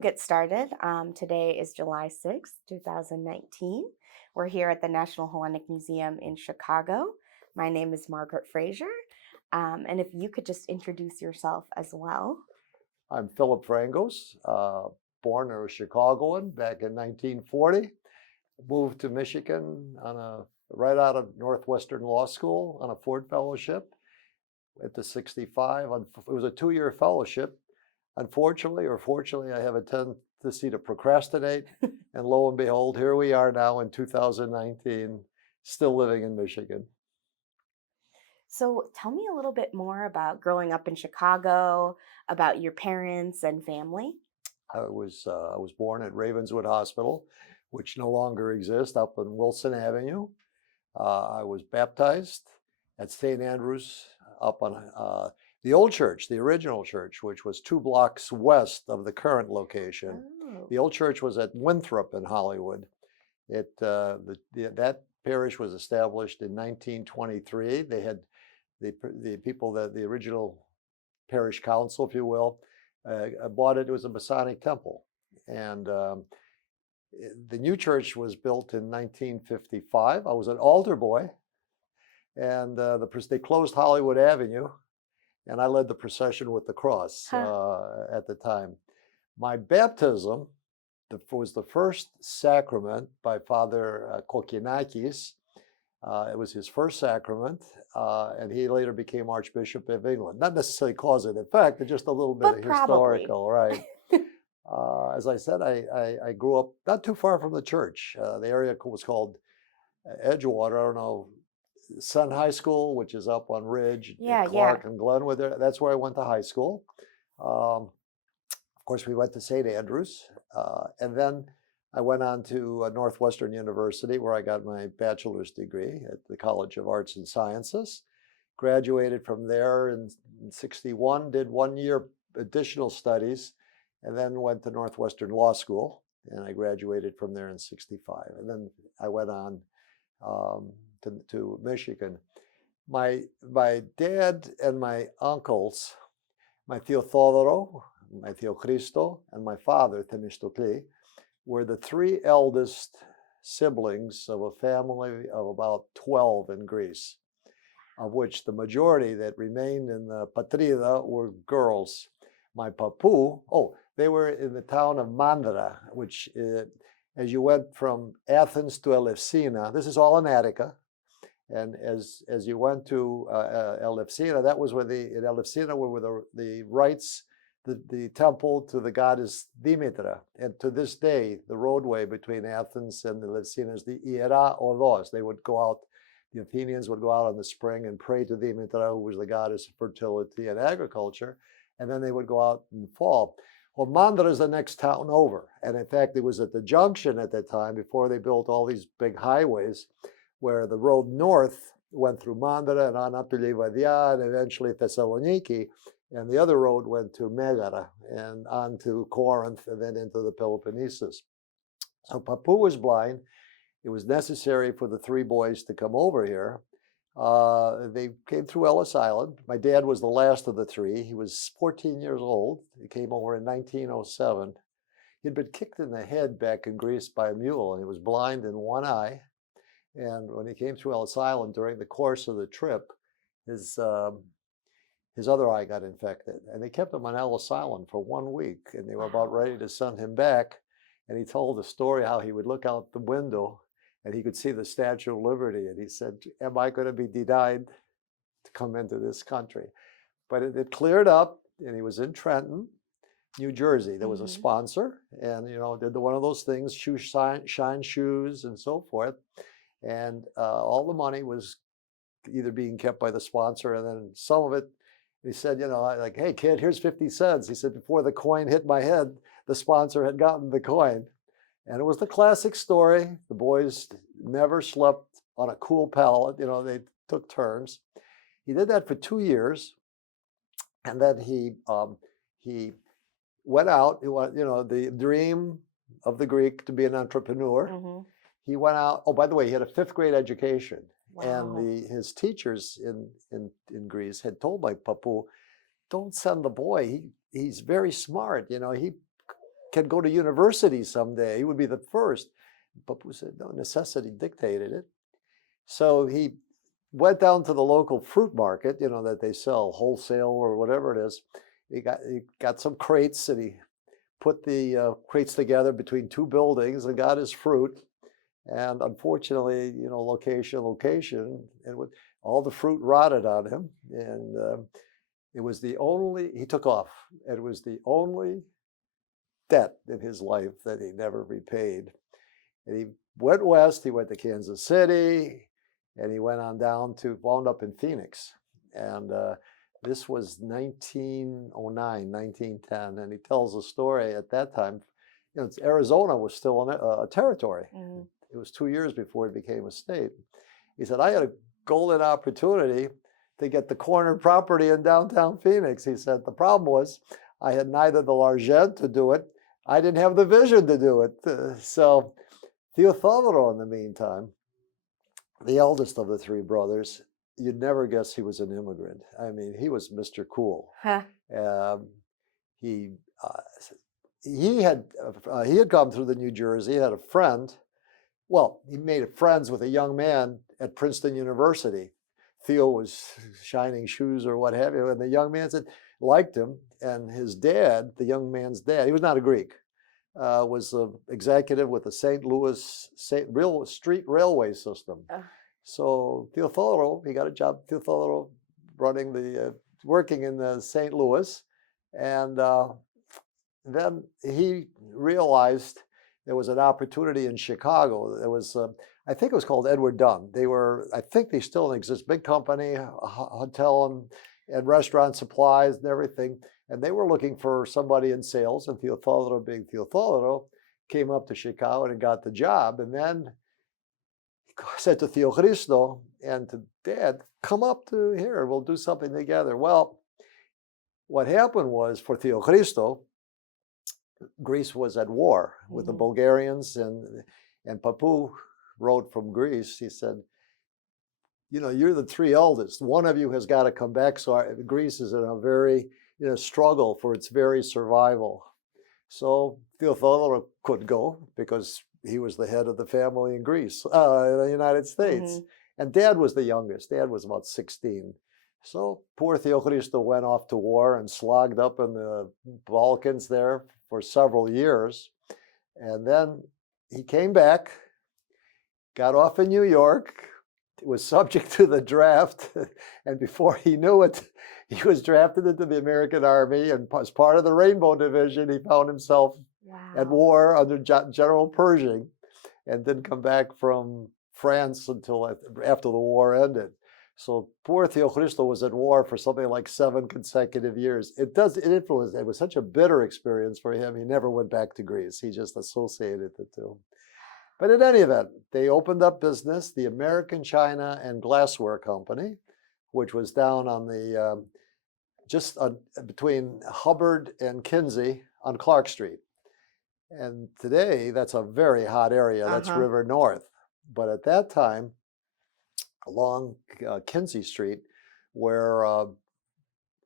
Get started. Today is July 6th, 2019. We're here at the National Hellenic Museum in Chicago. My name is Margaret Frazier. And if you could just introduce yourself as well. I'm Phillip Frangos, born a Chicagoan back in 1940. Moved to Michigan right out of Northwestern Law School on a Ford Fellowship at the 65. It was a 2-year fellowship. Unfortunately or fortunately, I have a tendency to procrastinate. And lo and behold, here we are now in 2019, still living in Michigan. So tell me a little bit more about growing up in Chicago, about your parents and family. I was born at Ravenswood Hospital, which no longer exists, up on Wilson Avenue. I was baptized at St. Andrew's up on the old church, the original church, which was 2 blocks west of the current location. Oh, The old church was at Winthrop in Hollywood. That parish was established in 1923. They had the people that the original parish council, if you will, bought it. It was a Masonic temple, and the new church was built in 1955. I was an altar boy, and they closed Hollywood Avenue, and I led the procession with the cross at the time. My baptism was the first sacrament by Father Kokinakis. It was his first sacrament, and he later became Archbishop of England. Not necessarily cause and effect, but just a little bit but of probably. historical, right? As I said, I grew up not too far from the church. The area was called Edgewater. I don't know, Sun High School, which is up on Ridge, Yeah, Clark and Glenwood. That's where I went to high school. Of course, we went to St. Andrews, and then I went on to Northwestern University, where I got my bachelor's degree at the College of Arts and Sciences. Graduated from there in 61, did 1 year additional studies, and then went to Northwestern Law School, and I graduated from there in 65. And then I went on to Michigan. My dad and my uncles, my Tio Thodoro, my Tio Cristo, and my father, Temistokli, were the 3 eldest siblings of a family of about 12 in Greece, of which the majority that remained in the Patrida were girls. My papu, they were in the town of Mandra, which as you went from Athens to Elefsina, this is all in Attica, and as you went to Elefsina, that was where in Elefsina were the rites, the temple to the goddess Dimitra. And to this day, the roadway between Athens and Elefsina is the Iera Olos. They would go out, the Athenians would go out in the spring and pray to Dimitra, who was the goddess of fertility and agriculture, and then they would go out in the fall. Well, Mandra is the next town over. And in fact, it was at the junction at that time, before they built all these big highways, where the road north went through Mandra and on up to Livadia and eventually Thessaloniki, and the other road went to Megara and on to Corinth and then into the Peloponnesus. So Papu was blind. It was necessary for the 3 boys to come over here. They came through Ellis Island. My dad was the last of the 3. He was 14 years old. He came over in 1907. He'd been kicked in the head back in Greece by a mule, and he was blind in one eye. And when he came through Ellis Island during the course of the trip, his other eye got infected. And they kept him on Ellis Island for 1 week, and they were about ready to send him back. And he told the story how he would look out the window and he could see the Statue of Liberty. And he said, am I going to be denied to come into this country? But it cleared up, and he was in Trenton, New Jersey. There was a sponsor, and did one of those things, shine shoes and so forth. And all the money was either being kept by the sponsor, and then some of it, he said, like, hey kid, here's 50 cents. He said, before the coin hit my head, the sponsor had gotten the coin. And it was the classic story. The boys never slept on a cool pallet. They took turns. He did that for 2 years. And then he went out, the dream of the Greek to be an entrepreneur. Mm-hmm. He went out. Oh, by the way, he had a 5th grade education. Wow. And his teachers in Greece had told my papu, don't send the boy. He's very smart. can go to university someday. He would be the first. Papu said, no, necessity dictated it. So he went down to the local fruit market, that they sell wholesale or whatever it is. He got some crates, and he put the crates together between two buildings and got his fruit. And unfortunately, location, and all the fruit rotted on him. And he took off. It was the only debt in his life that he never repaid. And he went west, he went to Kansas City, and he went on down wound up in Phoenix. And this was 1909, 1910. And he tells a story at that time, Arizona was still a territory. Mm-hmm. It was 2 years before it became a state. He said, I had a golden opportunity to get the corner property in downtown Phoenix. He said, the problem was I had neither the l'argent to do it. I didn't have the vision to do it. So Teodoro, in the meantime, the eldest of the three brothers, you'd never guess he was an immigrant. I mean, he was Mr. Cool. Huh. He had come through the New Jersey. He had a friend. Well, he made friends with a young man at Princeton University. Theo was shining shoes or what have you, and the young man liked him. And his dad, the young man's dad, he was not a Greek, was an executive with the St. Louis Street Railway System. So Teodoro, he got a job. Teodoro working in the St. Louis, and then he realized there was an opportunity in Chicago. There was, I think it was called Edward Dunn. I think they still exist, big company, hotel and restaurant supplies and everything. And they were looking for somebody in sales, and Teodoro, being Teodoro, came up to Chicago and got the job. And then he said to Teocristo and to Dad, come up to here, we'll do something together. Well, what happened was, for Teocristo, Greece was at war with the Bulgarians, and Papu wrote from Greece. He said, you're the three eldest. One of you has got to come back. So Greece is in a very struggle for its very survival. So Teodoro could go because he was the head of the family in Greece, in the United States. Mm-hmm. And Dad was the youngest. Dad was about 16. So poor Teocristo went off to war and slogged up in the Balkans there for several years. And then he came back, got off in New York, was subject to the draft. And before he knew it, he was drafted into the American Army. And as part of the Rainbow Division, he found himself at war under General Pershing, and didn't come back from France until after the war ended. So poor Teocristo was at war for something like 7 consecutive years. It was such a bitter experience for him. He never went back to Greece. He just associated the two. But in any event, they opened up business, the American China and Glassware Company, which was down on the, between Hubbard and Kinsey on Clark Street. And today, that's a very hot area. That's River North. But at that time, along Kinsey Street, where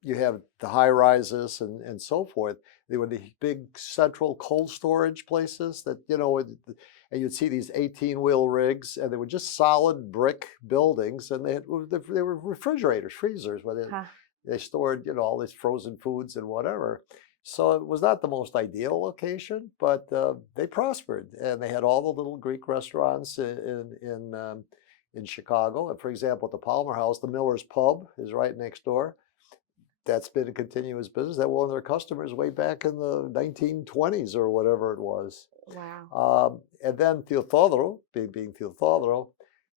you have the high rises and so forth, they were the big central cold storage places that, and you'd see these 18-wheel rigs, and they were just solid brick buildings, and they were refrigerators, freezers, where they stored, all these frozen foods and whatever. So it was not the most ideal location, but they prospered, and they had all the little Greek restaurants in Chicago. And for example, at the Palmer House, the Miller's Pub is right next door. That's been a continuous business. That was one of their customers way back in the 1920s or whatever it was. Wow. And then Teodoro, being Teodoro,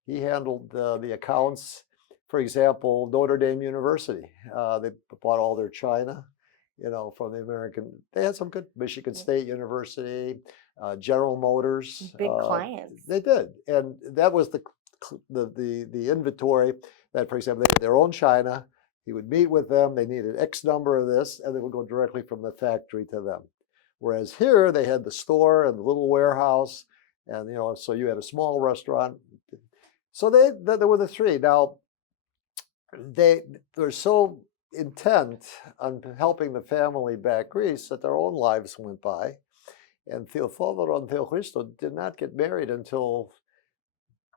he handled the accounts. For example, Notre Dame University. They bought all their china, from the American. They had some good, Michigan State University, General Motors. Big clients. They did. And that was the inventory that, for example, they had their own china. He would meet with them. They needed X number of this, and they would go directly from the factory to them. Whereas here, they had the store and the little warehouse, and so you had a small restaurant. So there were the three. Now, they're so intent on helping the family back Greece that their own lives went by. And Theophoro and Theochristo did not get married until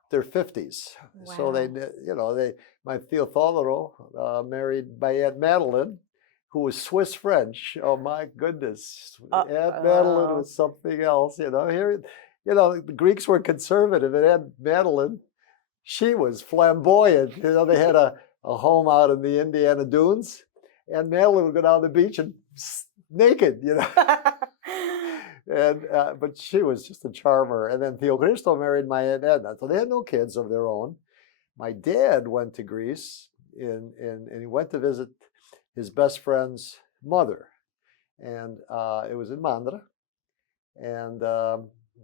their 50s. So they, Wow. my Theophoro married my Aunt Madeline, who was Swiss French. Oh my goodness. Aunt Madeline Uh-oh. was something else, Here, the Greeks were conservative, and Aunt Madeline, she was flamboyant. They had a home out in the Indiana dunes, and Madeline would go down the beach and naked. And but she was just a charmer. And then Theocristo married my Aunt Edna, so they had no kids of their own. My dad went to Greece, and he went to visit his best friend's mother, and it was in Mandra. And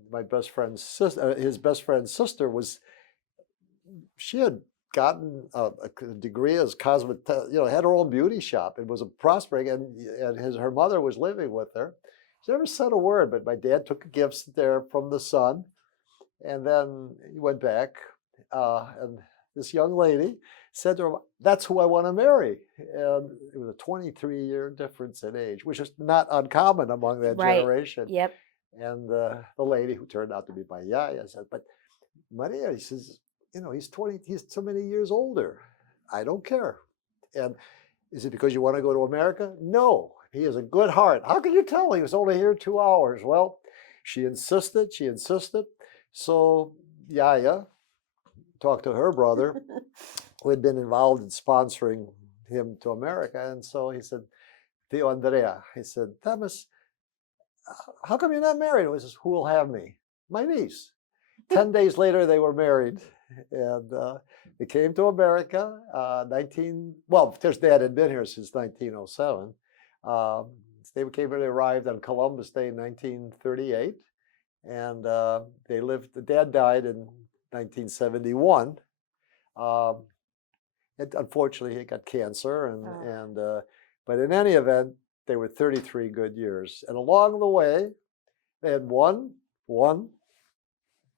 my best friend's sister, his best friend's sister, she had gotten a degree as had her own beauty shop. It was a prospering, and her mother was living with her. She never said a word, but my dad took gifts there from the son, and then he went back, and this young lady said to him, "That's who I want to marry." And it was a 23-year difference in age, which is not uncommon among that Right. generation. Yep. And the lady, who turned out to be my yaya, said, "But Maria," he says, he's so many years older. I don't care. And is it because you want to go to America? No, he has a good heart. How can you tell? He was only here 2 hours. Well, she insisted. So Yaya talked to her brother, who had been involved in sponsoring him to America. And so he said, Theo Andrea, he said, "Thomas, how come you're not married?" He says, "Who will have me?" "My niece." 10 days later, they were married, and they came to America. Their dad had been here since 1907. They arrived on Columbus Day in 1938, and they lived. The dad died in 1971. Unfortunately, he got cancer, but in any event, they were 33 good years. And along the way, they had one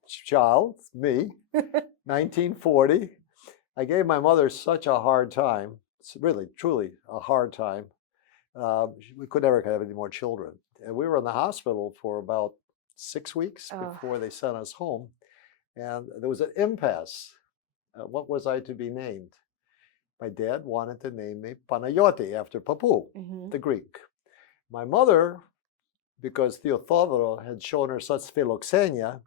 child, me, 1940. I gave my mother such a hard time. It's really, truly a hard time. We could never have any more children. And we were in the hospital for about 6 weeks before they sent us home. And there was an impasse. What was I to be named? My dad wanted to name me Panayoti after Papu, the Greek. My mother, because Theophoro had shown her such philoxenia,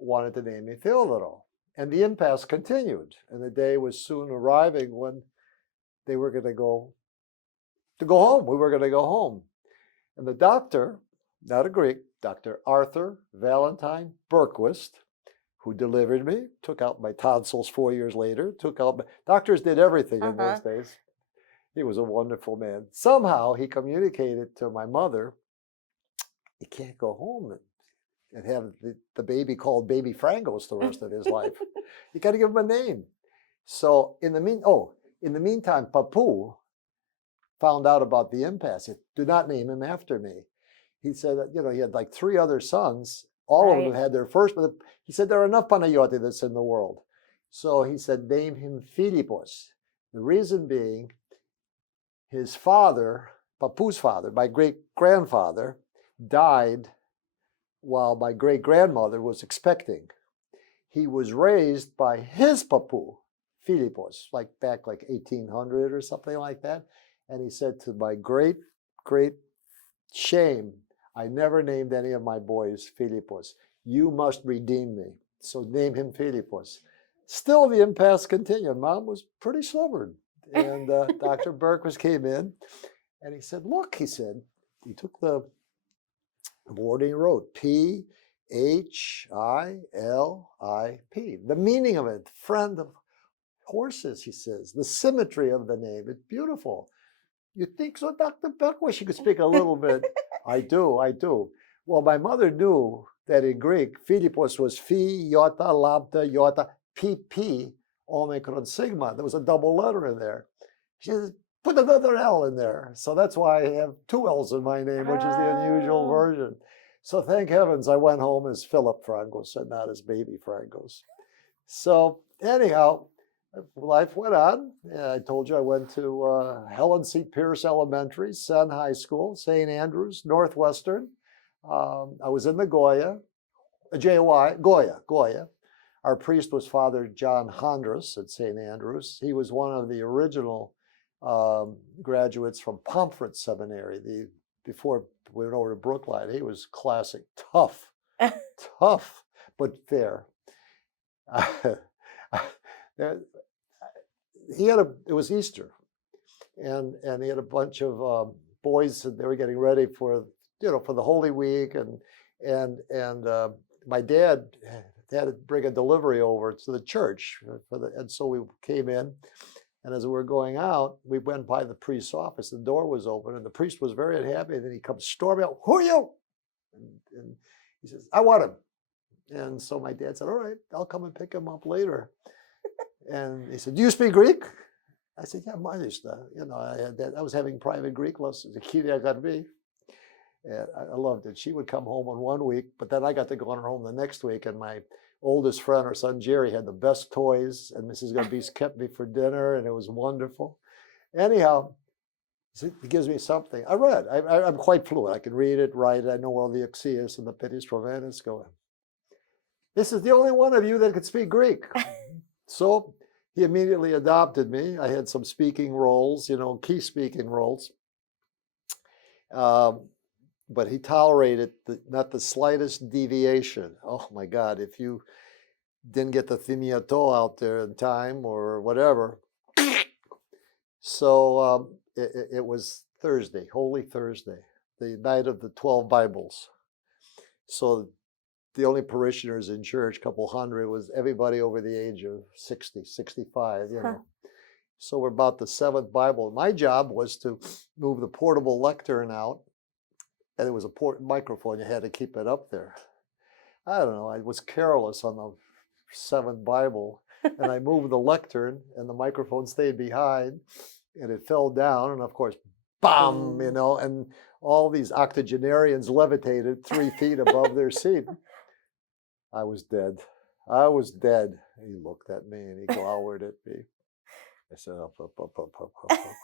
wanted to name me Theodoro. And the impasse continued. And the day was soon arriving when they were going to go home. We were going to go home. And the doctor, not a Greek, Dr. Arthur Valentine Berquist, who delivered me, took out my tonsils 4 years later, doctors did everything in those days. He was a wonderful man. Somehow he communicated to my mother, "You can't go home and have the baby called Baby Frangos the rest of his life. You got to give him a name." So in the meantime, Papu found out about the impasse. "Do not name him after me." He said that, he had like 3 other sons. All of them had their first, but he said there are enough Panayoti that's in the world. So he said, "Name him Philippos." The reason being, his father, Papu's father, my great-grandfather, died while my great-grandmother was expecting. He was raised by his Papu, Philippos, back 1800 or something like that. And he said, to my great shame, I never named any of my boys Philippos. You must redeem me. So name him Philippos. Still, the impasse continued. Mom was pretty stubborn. And Dr. Berquist came in, and he said, "Look," he said, he took the board and he wrote Philip. The meaning of it, friend of horses, he says. The symmetry of the name, it's beautiful. "You think so, Dr. Berquist?" You could speak a little bit. I do. Well, my mother knew that in Greek, Philippos was Phi, Iota, Lambda, Iota, PP, Omicron, Sigma. There was a double letter in there. She says, "Put another L in there." So that's why I have 2 L's in my name, which is the unusual version. So thank heavens I went home as Phillip Frangos and not as Baby Frangos. So anyhow, life went on. I told you I went to Helen C. Pierce Elementary, Sen High School, St. Andrews, Northwestern. I was in the Goya, Goya. Our priest was Father John Hondras at St. Andrews. He was one of the original graduates from Pomfret Seminary. Before we went over to Brookline, he was classic, tough, but fair. It was Easter, and he had a bunch of boys, and they were getting ready for the Holy Week, and my dad had to bring a delivery over to the church and so we came in, and as we were going out, we went by the priest's office. The door was open, and the priest was very unhappy. And then he comes storming out, "Who are you?" And he says, "I want him." And so my dad said, "All right, I'll come and pick him up later." And he said, "Do you speak Greek?" I said, "Yeah, Marisha." I was having private Greek lessons at Kyria Garbi. And I loved it. She would come home on one week, but then I got to go on her home the next week. And my oldest friend, her son Jerry, had the best toys, and Mrs. Garbis kept me for dinner, and it was wonderful. Anyhow, it gives me something. I read. I'm quite fluent. I can read it, write it. I know all the Exius and the Petis Provenus going. This is the only one of you that could speak Greek. So he immediately adopted me. I had some speaking roles, key speaking roles. But he tolerated not the slightest deviation. Oh my God, if you didn't get the thimiato out there in time or whatever. So it was Thursday, Holy Thursday, the night of the 12 Bibles. So the only parishioners in church, a couple hundred, was everybody over the age of 60, 65, So we're about the 7th Bible. My job was to move the portable lectern out. And it was a microphone. You had to keep it up there. I don't know. I was careless on the 7th Bible, and I moved the lectern, and the microphone stayed behind, and it fell down. And of course, bam! And all these octogenarians levitated 3 feet above their seat. I was dead. He looked at me and he glowered at me. I said, "Up, up, up, up, up, up, up."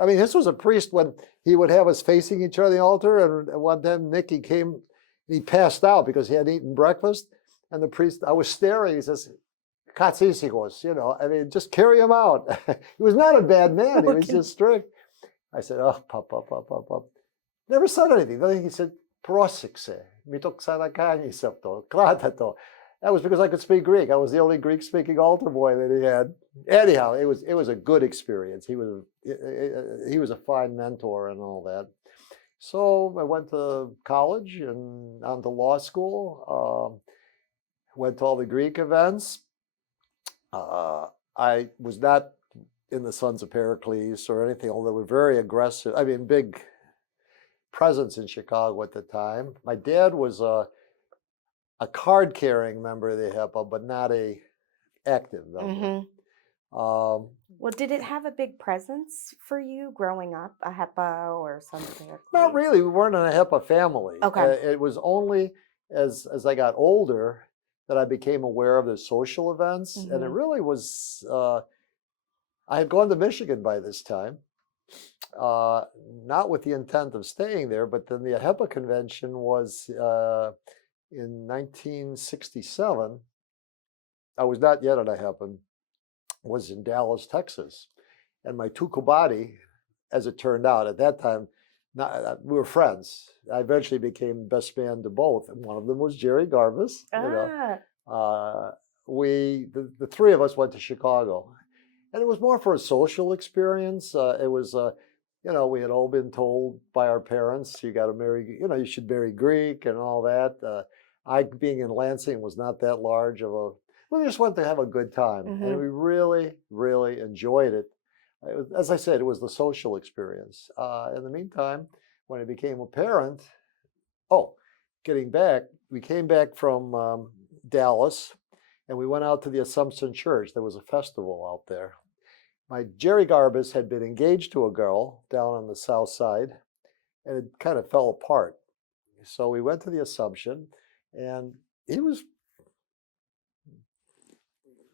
I mean, this was a priest when he would have us facing each other on the altar. And one time Nicky came, and he passed out because he hadn't eaten breakfast. And the priest, I was staring, he says, "Katsisikos, I mean, just carry him out." He was not a bad man. He was just strict. I said, "Oh, pop. Never said anything. Then he said, "Prosikse, mitoksanakanyi septo, klatato." That was because I could speak Greek. I was the only Greek-speaking altar boy that he had. Anyhow, it was a good experience. He was a fine mentor and all that. So I went to college and on to law school. Went to all the Greek events. I was not in the Sons of Pericles or anything, although we're very aggressive. I mean, big presence in Chicago at the time. My dad was a card-carrying member of the HEPA, but not a active member. Well, did it have a big presence for you growing up, a HEPA or something? Not really. We weren't in a HEPA family. Okay. It was only as I got older that I became aware of the social events. And it really was, I had gone to Michigan by this time, not with the intent of staying there, but then the HEPA convention was in 1967. I was not yet at HEPA, was in Dallas, Texas. And my two Kubati, as it turned out, at that time, we were friends. I eventually became best man to both. And one of them was Jerry Garbus. The 3 of us went to Chicago. And it was more for a social experience. It was, we had all been told by our parents, you got to marry, you should marry Greek and all that. I, being in Lansing, was not that large of a, we just went to have a good time. And we really, really enjoyed it. As I said, it was the social experience. In the meantime, when I became a parent, we came back from Dallas, and we went out to the Assumption Church. There was a festival out there. My Jerry Garbus had been engaged to a girl down on the south side, and it kind of fell apart. So we went to the Assumption, and he was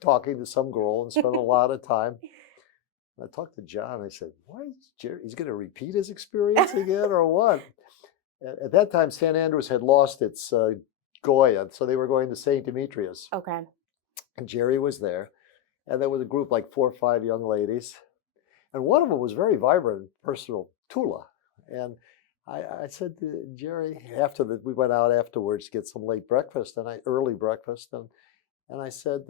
talking to some girl and spent a lot of time. I talked to John. I said, "Why is Jerry? He's going to repeat his experience again, or what?" At that time, St. Andrews had lost its Goya, so they were going to St. Demetrius, Okay. and Jerry was there, and there was a group like 4 or 5 young ladies, and one of them was very vibrant, personal, Tula, and I said to Jerry after that we went out afterwards to get some late breakfast and early breakfast, and I said,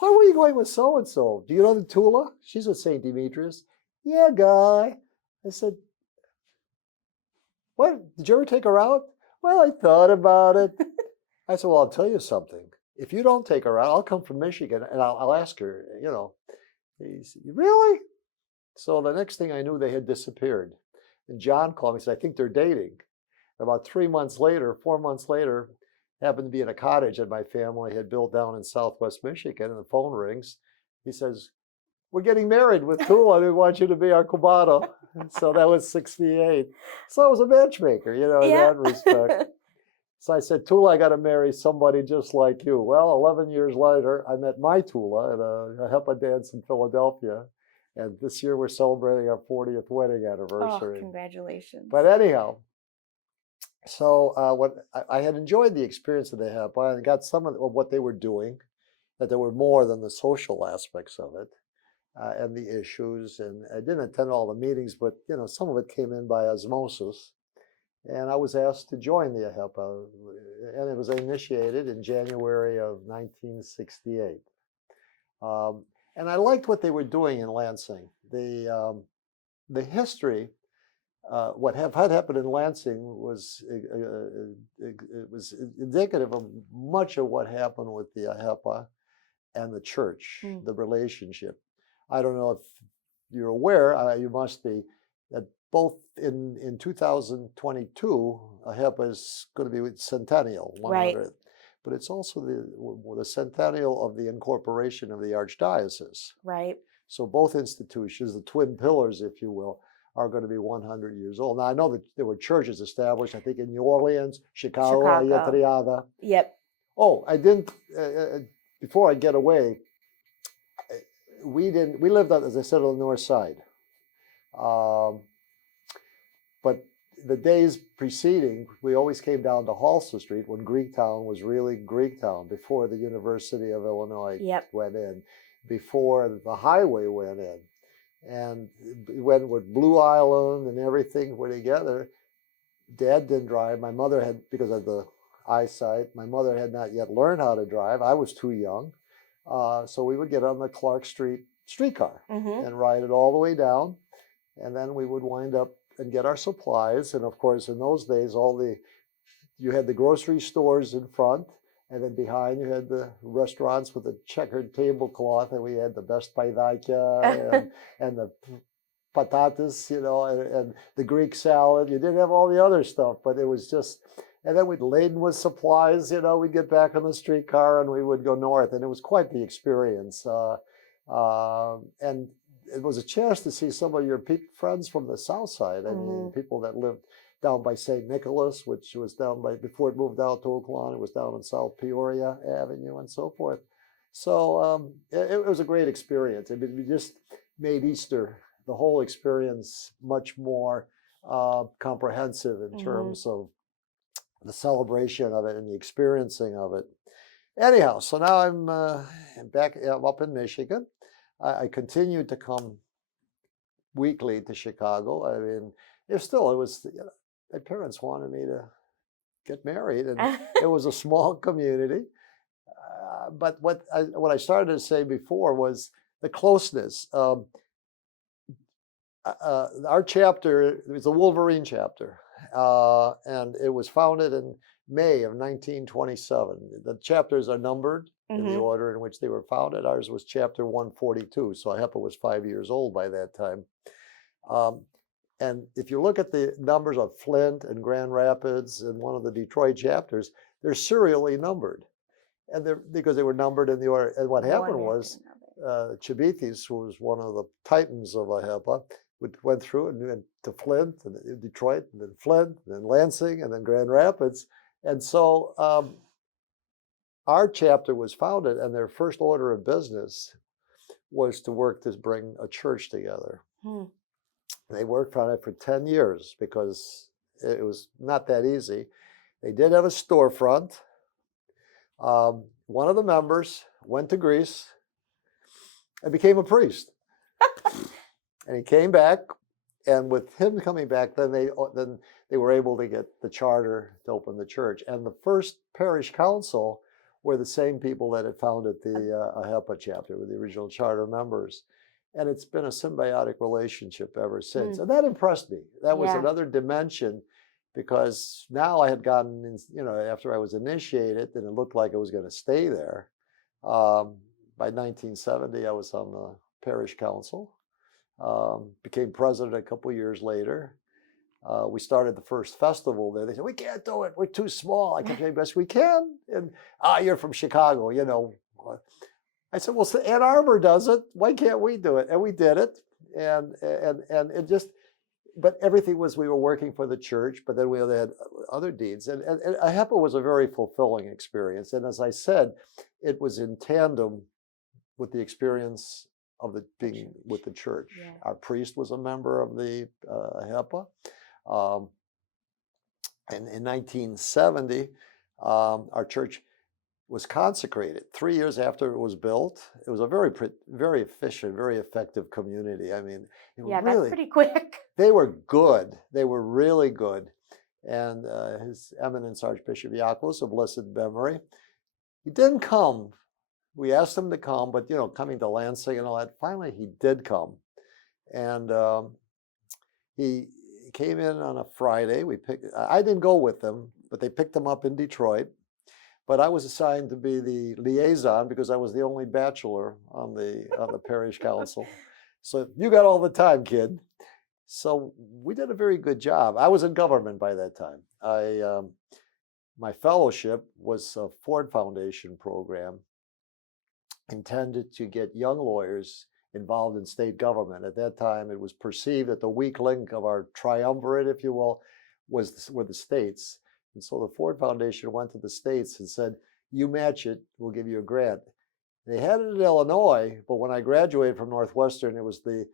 "Why were you going with so and so? Do you know the Tula? She's with St. Demetrius." "Yeah, guy." I said, "What? Did you ever take her out?" "Well, I thought about it." I said, "Well, I'll tell you something. If you don't take her out, I'll come from Michigan and I'll ask her, you know." He said, "Really?" So the next thing I knew, they had disappeared. And John called me and said, "I think they're dating." About 3 months later, 4 months later, happened to be in a cottage that my family had built down in Southwest Michigan, and the phone rings. He says, "We're getting married with Tula, and we want you to be our cubano." So that was 68. So I was a matchmaker, in Yeah. that respect. So I said, "Tula, I got to marry somebody just like you." Well, 11 years later, I met my Tula at a HEPA dance in Philadelphia. And this year we're celebrating our 40th wedding Oh, anniversary. congratulations. But anyhow, so what I had enjoyed the experience of the HEPA and got some of what they were doing, that there were more than the social aspects of it and the issues. And I didn't attend all the meetings, but some of it came in by osmosis. And I was asked to join the HEPA, and it was initiated in January of 1968. And I liked what they were doing in Lansing. The history, what had happened in Lansing was it was indicative of much of what happened with the HEPA and the church, the relationship. I don't know if you're aware, you must be, that both in 2022, HEPA is going to be with centennial, 100th, but it's also the centennial of the incorporation of the Archdiocese. Right. So both institutions, the twin pillars, if you will, are going to be 100 years old. Now, I know that there were churches established, I think in New Orleans, Chicago. Triada. Yep. Oh, I didn't, before I get away, we lived, as I said, on the north side. But the days preceding, we always came down to Halsted Street when Greektown was really Greektown, before the University of Illinois went in, before the highway went in. And when with Blue Island and everything were together, Dad didn't drive. My mother had, because of the eyesight, my mother had not yet learned how to drive. I was too young. So we would get on the Clark Street streetcar and ride it all the way down. And then we would wind up and get our supplies. And of course, in those days, you had the grocery stores in front, and then behind you had the restaurants with the checkered tablecloth, and we had the best paidaikia and the patatas, and the Greek salad. You didn't have all the other stuff, but it was just, and then we'd laden with supplies, we'd get back on the streetcar and we would go north, and it was quite the experience. And it was a chance to see some of your friends from the south side. I mean, people that lived down by St. Nicholas, which was down by, before it moved out to Oaklawn, it was down on South Peoria Avenue and so forth. So it was a great experience. I mean, we just made Easter, the whole experience, much more comprehensive in terms of the celebration of it and the experiencing of it. Anyhow, so now I'm back up in Michigan. I continued to come weekly to Chicago. I mean, it was, my parents wanted me to get married, and it was a small community. But what I started to say before was the closeness. Our chapter was a Wolverine chapter, and it was founded in May of 1927. The chapters are numbered in the order in which they were founded. Ours was chapter 142, so HEPA was 5 years old by that time. And if you look at the numbers of Flint and Grand Rapids and one of the Detroit chapters, they're serially numbered. And because they were numbered in the order. And what happened was, Chibitis, who was one of the titans of HEPA, went through and went to Flint and Detroit, and then Flint, and then Lansing, and then Grand Rapids. And so our chapter was founded, and their first order of business was to work to bring a church together. They worked on it for 10 years because it was not that easy. They did have a storefront. One of the members went to Greece and became a priest. And he came back, and with him coming back, then they were able to get the charter to open the church. And the first parish council were the same people that had founded the AHEPA chapter, with the original charter members. And it's been a symbiotic relationship ever since. And that impressed me. That was another dimension, because now I had gotten, after I was initiated, and it looked like it was going to stay there. By 1970, I was on the parish council, became president a couple years later. We started the first festival there. They said, we can't do it. We're too small. I can say, best we can. And, you're from Chicago, I said, well, Ann Arbor does it. Why can't we do it? And we did it. And it just, but everything was, we were working for the church, but then we had other deeds. And AHEPA was a very fulfilling experience. And as I said, it was in tandem with the experience of being with the church. Our priest was a member of the AHEPA. And in 1970, our church was consecrated 3 years after it was built. It was a very, very efficient, very effective community. I mean, that's pretty quick. They were good. They were really good. And His Eminence Archbishop Yakos of blessed memory, he didn't come. We asked him to come, but coming to Lansing and all that, finally he did come. And he came in on a Friday. I didn't go with them, but they picked him up in Detroit. But I was assigned to be the liaison because I was the only bachelor on the parish council. So you got all the time, kid. So we did a very good job. I was in government by that time. My fellowship was a Ford Foundation program intended to get young lawyers involved in state government. At that time, it was perceived that the weak link of our triumvirate, if you will, were the states. And so the Ford Foundation went to the states and said, you match it, we'll give you a grant. They had it in Illinois, but when I graduated from Northwestern, it was the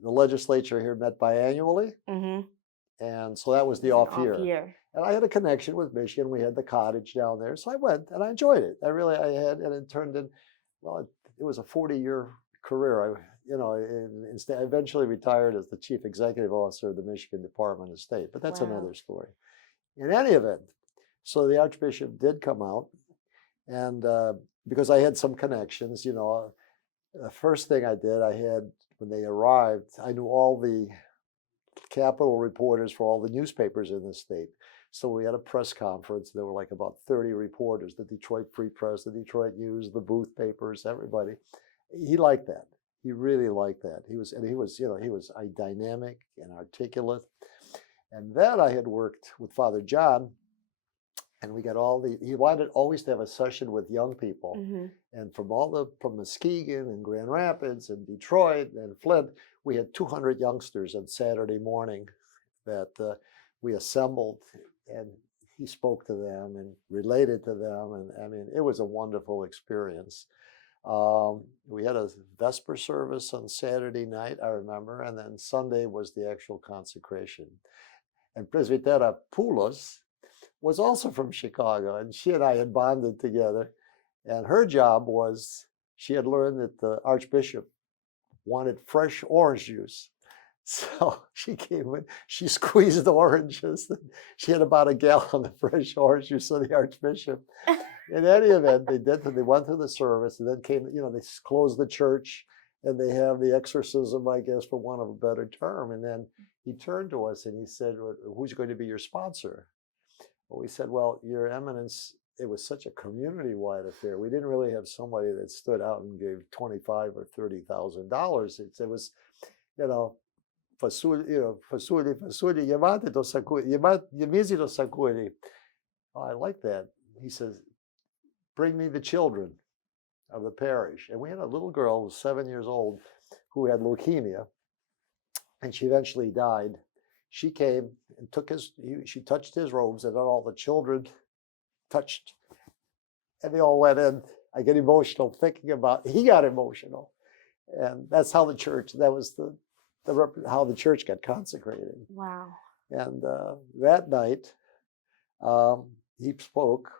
legislature here met biannually. And so that was the off year. And I had a connection with Michigan. We had the cottage down there. So I went and I enjoyed it. And it turned in, well, it was a 40-year career. I eventually retired as the chief executive officer of the Michigan Department of State, but that's another story. In any event, so the Archbishop did come out, and because I had some connections, the first thing I did, when they arrived, I knew all the Capitol reporters for all the newspapers in the state. So we had a press conference. There were like about 30 reporters, the Detroit Free Press, the Detroit News, the Booth papers, everybody. He liked that. He really liked that. He was dynamic and articulate. And then I had worked with Father John, and we got he wanted always to have a session with young people. And from Muskegon and Grand Rapids and Detroit and Flint, we had 200 youngsters on Saturday morning that we assembled, and he spoke to them and related to them. And I mean, it was a wonderful experience. We had a Vesper service on Saturday night, I remember, and then Sunday was the actual consecration. And Presbytera Poulos was also from Chicago, and she and I had bonded together. And her job was, she had learned that the Archbishop wanted fresh orange juice. So she came in, she squeezed the oranges. She had about a gallon of fresh orange juice for the Archbishop. In any event, they went through the service, and then came, they closed the church, and they have the exorcism, I guess, for want of a better term. And then he turned to us and he said, well, who's going to be your sponsor? Well, we said, well, Your Eminence, it was such a community-wide affair. We didn't really have somebody that stood out and gave $25,000 or $30,000. It was, fasuli, yamate to sakuri, yamizi to sakuri. Oh, I like that. He says, bring me the children of the parish. And we had a little girl who was 7 years old who had leukemia, and she eventually died. She came and she touched his robes, and then all the children touched And they all went in. I get emotional thinking about, he got emotional. And that's how the church, that was how the church got consecrated. Wow. And that night, he spoke,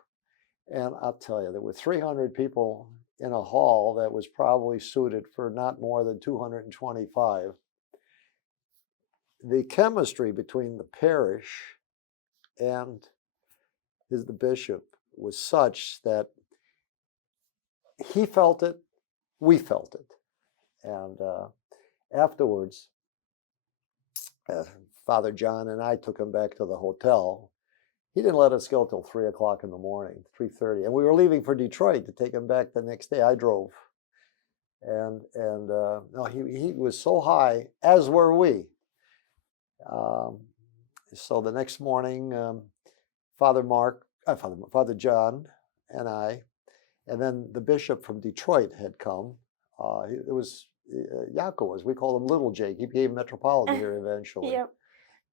and I'll tell you, there were 300 people in a hall that was probably suited for not more than 225. The chemistry between the parish and the bishop was such that he felt it, we felt it. And afterwards, Father John and I took him back to the hotel. He didn't let us go till 3 o'clock in the morning, 3:30. And we were leaving for Detroit to take him back the next day. I drove. And no, he was so high, as were we. So the next morning, Father John and I, and then the bishop from Detroit had come. It was Yaakov, as we call him, Little Jake. He became Metropolitan here eventually. Yep.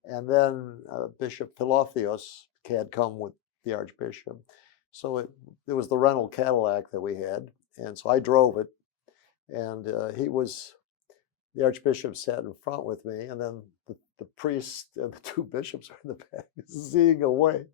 And then Bishop Phillip Frangos had come with the Archbishop. So it was the rental Cadillac that we had. And so I drove it. And the Archbishop sat in front with me. And then the priest and the two bishops were in the back, seeing away.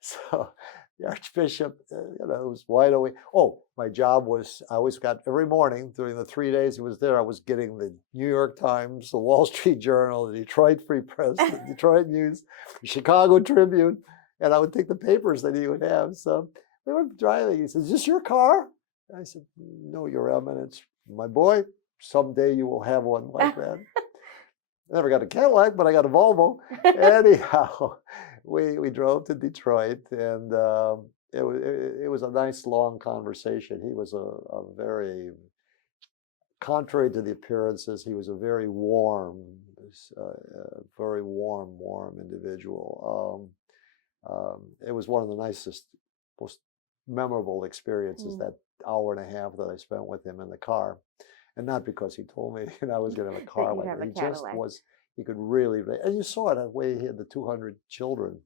So the Archbishop, was wide awake. Oh, my job was, I always got, every morning during the 3 days he was there, I was getting the New York Times, the Wall Street Journal, the Detroit Free Press, the Detroit News, the Chicago Tribune, and I would take the papers that he would have. So we were driving. He says, "Is this your car?" I said, "No, Your Eminence. My boy, someday you will have one like that." I never got a Cadillac, but I got a Volvo. Anyhow, we drove to Detroit, and it was a nice long conversation. He was a very, contrary to the appearances, he was a very warm, warm individual. It was one of the nicest, most memorable experiences, that hour and a half that I spent with him in the car. And not because he told me I was going to have a car like that. He just was, he could really, and you saw it the way he had the 200 children.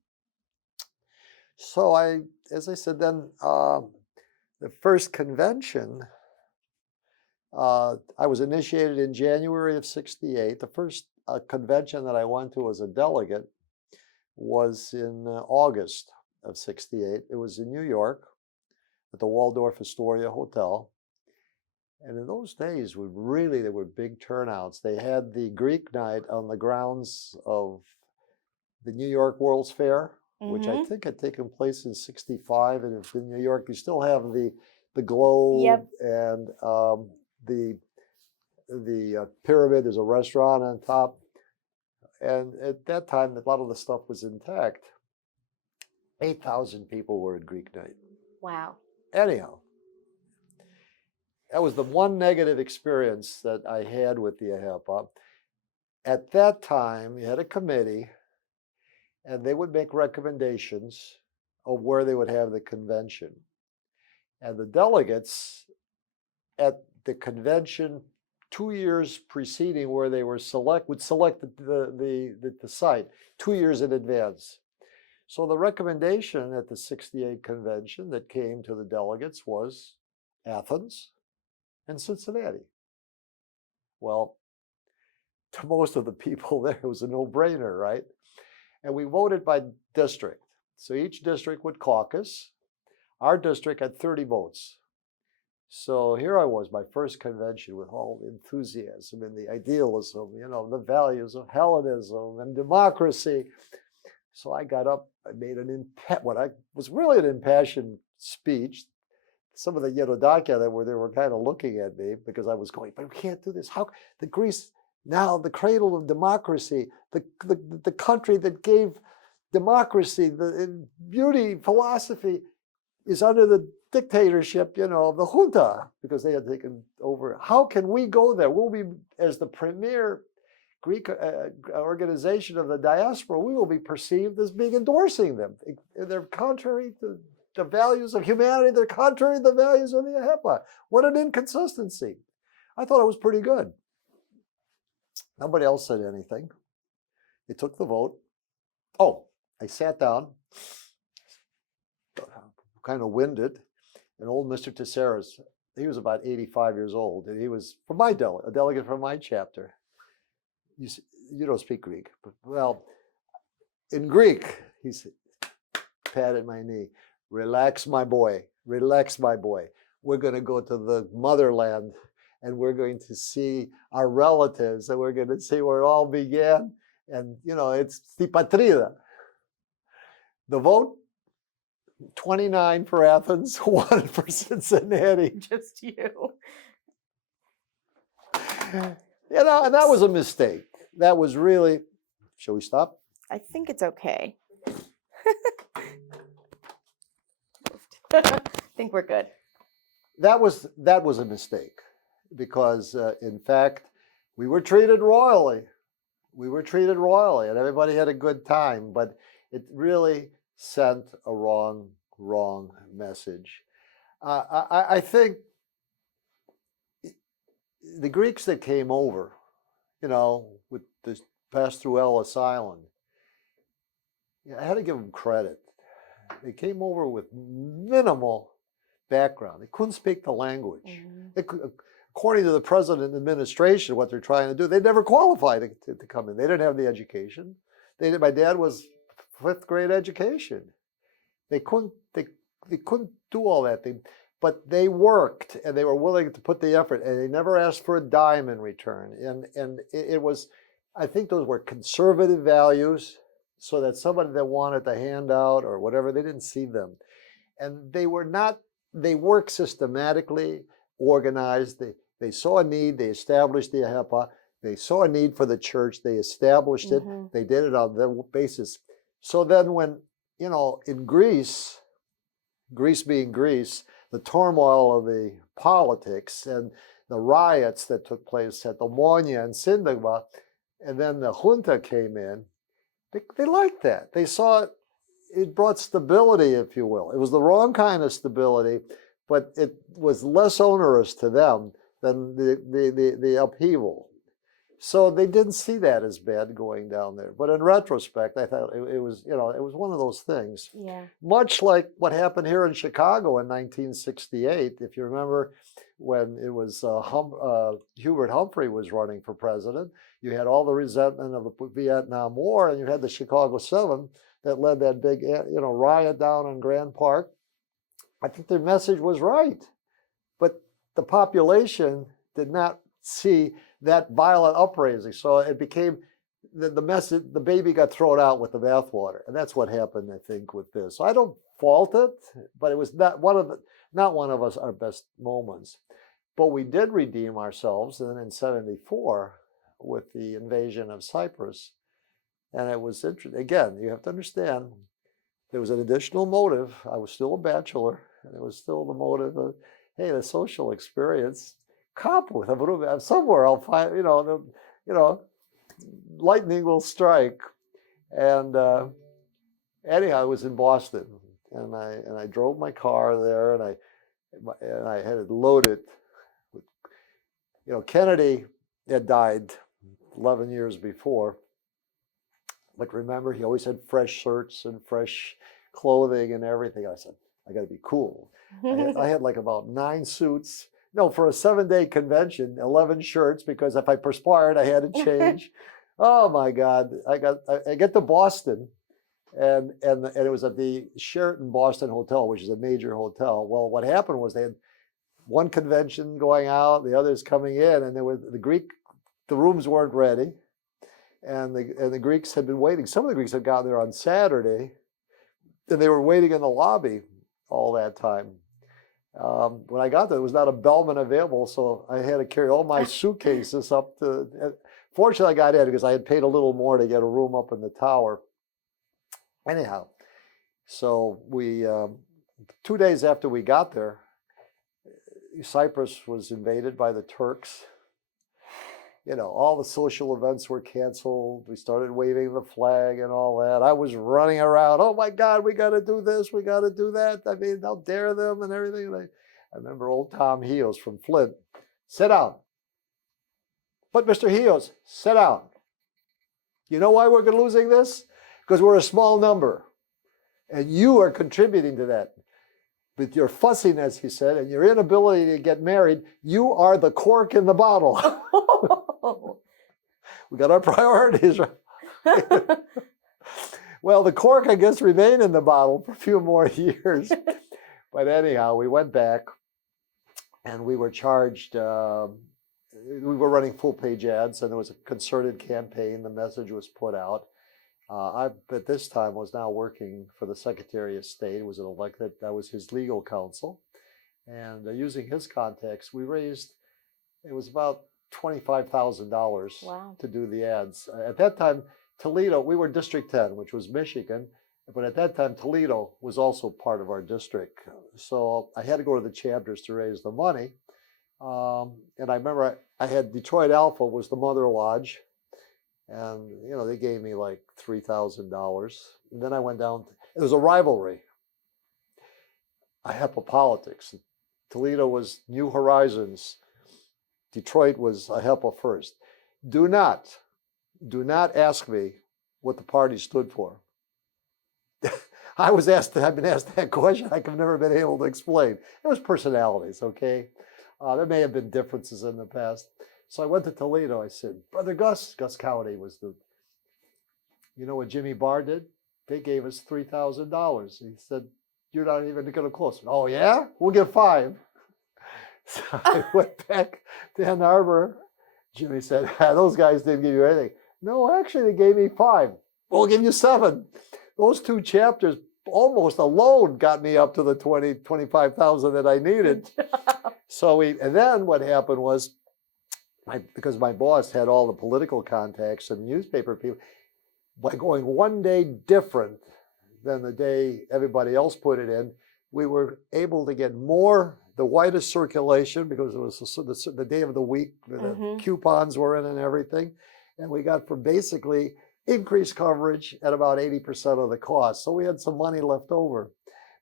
So as I said, then the first convention, I was initiated in January of '68. The first convention that I went to as a delegate was in August of '68. It was in New York at the Waldorf Astoria Hotel. And in those days, there were big turnouts. They had the Greek night on the grounds of the New York World's Fair, which I think had taken place in '65. And in New York, you still have the Globe and the Pyramid. There's a restaurant on top. And at that time, a lot of the stuff was intact. 8,000 people were at Greek night. Wow. Anyhow, that was the one negative experience that I had with the AHEPA. At that time, you had a committee, and they would make recommendations of where they would have the convention. And the delegates at the convention 2 years preceding where they were would select the site 2 years in advance. So the recommendation at the '68 convention that came to the delegates was Athens and Cincinnati. Well, to most of the people there, it was a no-brainer, right? And we voted by district. So each district would caucus. Our district had 30 votes. So here I was, my first convention, with all the enthusiasm and the idealism, the values of Hellenism and democracy. So I got up, I made what was really an impassioned speech. Some of the Yerodakia that were there were kind of looking at me because I was going, "But we can't do this. How the Greece, now the cradle of democracy, the country that gave democracy, the beauty, philosophy, is under the dictatorship, of the junta, because they had taken over. How can we go there? We'll be, as the premier Greek organization of the diaspora, we will be perceived as being endorsing them. They're contrary to the values of humanity. They're contrary to the values of the AHEPA. What an inconsistency. I thought it was pretty good. Nobody else said anything. They took the vote. Oh, I sat down, kind of winded. and old Mr. Tesseras, he was about 85 years old, and he was from my a delegate from my chapter. You don't speak Greek, but well, in Greek, he said, patted my knee, relax, my boy, relax, my boy. We're going to go to the motherland, and we're going to see our relatives, and we're going to see where it all began. And, it's the patria. The vote, 29 for Athens, 1 for Cincinnati. Just you. And that was a mistake. That was really, shall we stop? I think it's okay. I think we're good. That was a mistake because, in fact, we were treated royally. We were treated royally, and everybody had a good time, but it really sent a wrong message. I think the Greeks that came over, with this passed through Ellis Island, I had to give them credit. They came over with minimal background. They couldn't speak the language. According to the president administration, what they're trying to do, they never qualified to come in. They didn't have the education. My dad was 5th grade education. They couldn't do all that thing, but they worked and they were willing to put the effort, and they never asked for a dime in return. And it was, I think those were conservative values, so that somebody that wanted the handout or whatever, they didn't see them. And they worked systematically, organized. They saw a need, they established the HEPA, they saw a need for the church, they established it, they did it on that basis. So then when, in Greece being Greece, the turmoil of the politics and the riots that took place at Omonia and Syndagma, and then the junta came in, they liked that. They saw it brought stability, if you will. It was the wrong kind of stability, but it was less onerous to them than the upheaval. So they didn't see that as bad going down there. But in retrospect, I thought it was one of those things. Yeah. Much like what happened here in Chicago in 1968, if you remember, when it was Hubert Humphrey was running for president, you had all the resentment of the Vietnam War, and you had the Chicago 7 that led that big riot down on Grand Park. I think their message was right, but the population did not see that violent upraising. So it became the message, the baby got thrown out with the bathwater. And that's what happened, I think, with this. So I don't fault it, but it was not one of our best moments. But we did redeem ourselves then in 74 with the invasion of Cyprus. And it was interesting. Again, you have to understand, there was an additional motive. I was still a bachelor, and it was still the motive of, hey, the social experience. Cop with them. Somewhere I'll find, lightning will strike. And anyhow, I was in Boston, and I drove my car there, and I had it loaded with, Kennedy had died 11 years before. But remember, he always had fresh shirts and fresh clothing and everything. I said, I got to be cool. I had like about 9 suits. No, for a 7-day convention, 11 shirts, because if I perspired, I had to change. Oh my God. I get to Boston, and it was at the Sheraton Boston Hotel, which is a major hotel. Well, what happened was they had one convention going out, the others coming in, and the rooms weren't ready. And the Greeks had been waiting. Some of the Greeks had gotten there on Saturday, and they were waiting in the lobby all that time. When I got there was not a bellman available, so I had to carry all my suitcases up to. Fortunately, I got in because I had paid a little more to get a room up in the tower. Anyhow, so we 2 days after we got there, Cyprus was invaded by the Turks. All the social events were canceled. We started waving the flag and all that. I was running around. Oh my God, we got to do this. We got to do that. I mean, I'll dare them and everything. And I remember old Tom Heos from Flint. Sit down. But Mr. Heos, sit down. You know why we're losing this? Because we're a small number. And you are contributing to that. with your fussiness, he said, and your inability to get married, you are the cork in the bottle. We got our priorities right. Well, the cork, I guess, remained in the bottle for a few more years. But anyhow, we went back and we were charged. We were running full-page ads, and it was a concerted campaign. The message was put out. I, at this time, was now working for the Secretary of State. It was an elected, I was his legal counsel. And using his contacts, we raised, it was about $25,000 Wow. to do the ads. At that time, Toledo, we were District 10, which was Michigan, but at that time, Toledo was also part of our district. So I had to go to the chapters to raise the money. And I remember I had Detroit Alpha was the mother lodge. And, you know, they gave me like $3,000. And then I went down, it was a rivalry. IHEPA politics. Toledo was New Horizons. Detroit was IHEPA first. Do not ask me what the party stood for. I've been asked that question. I've never been able to explain. It was personalities, okay? There may have been differences in the past. So I went to Toledo. I said, Brother Gus County was you know what Jimmy Barr did? They gave us $3,000. He said, you're not even going to close. Oh, yeah? We'll get 5. So I went back to Ann Arbor. Jimmy said, those guys didn't give you anything. No, actually, they gave me 5. We'll give you 7. Those 2 chapters almost alone got me up to the 25,000 that I needed. So and then what happened was, because my boss had all the political contacts and newspaper people, by going one day different than the day everybody else put it in, we were able to get the widest circulation because it was the day of the week, the coupons were in and everything. And we got from basically increased coverage at about 80% of the cost. So we had some money left over.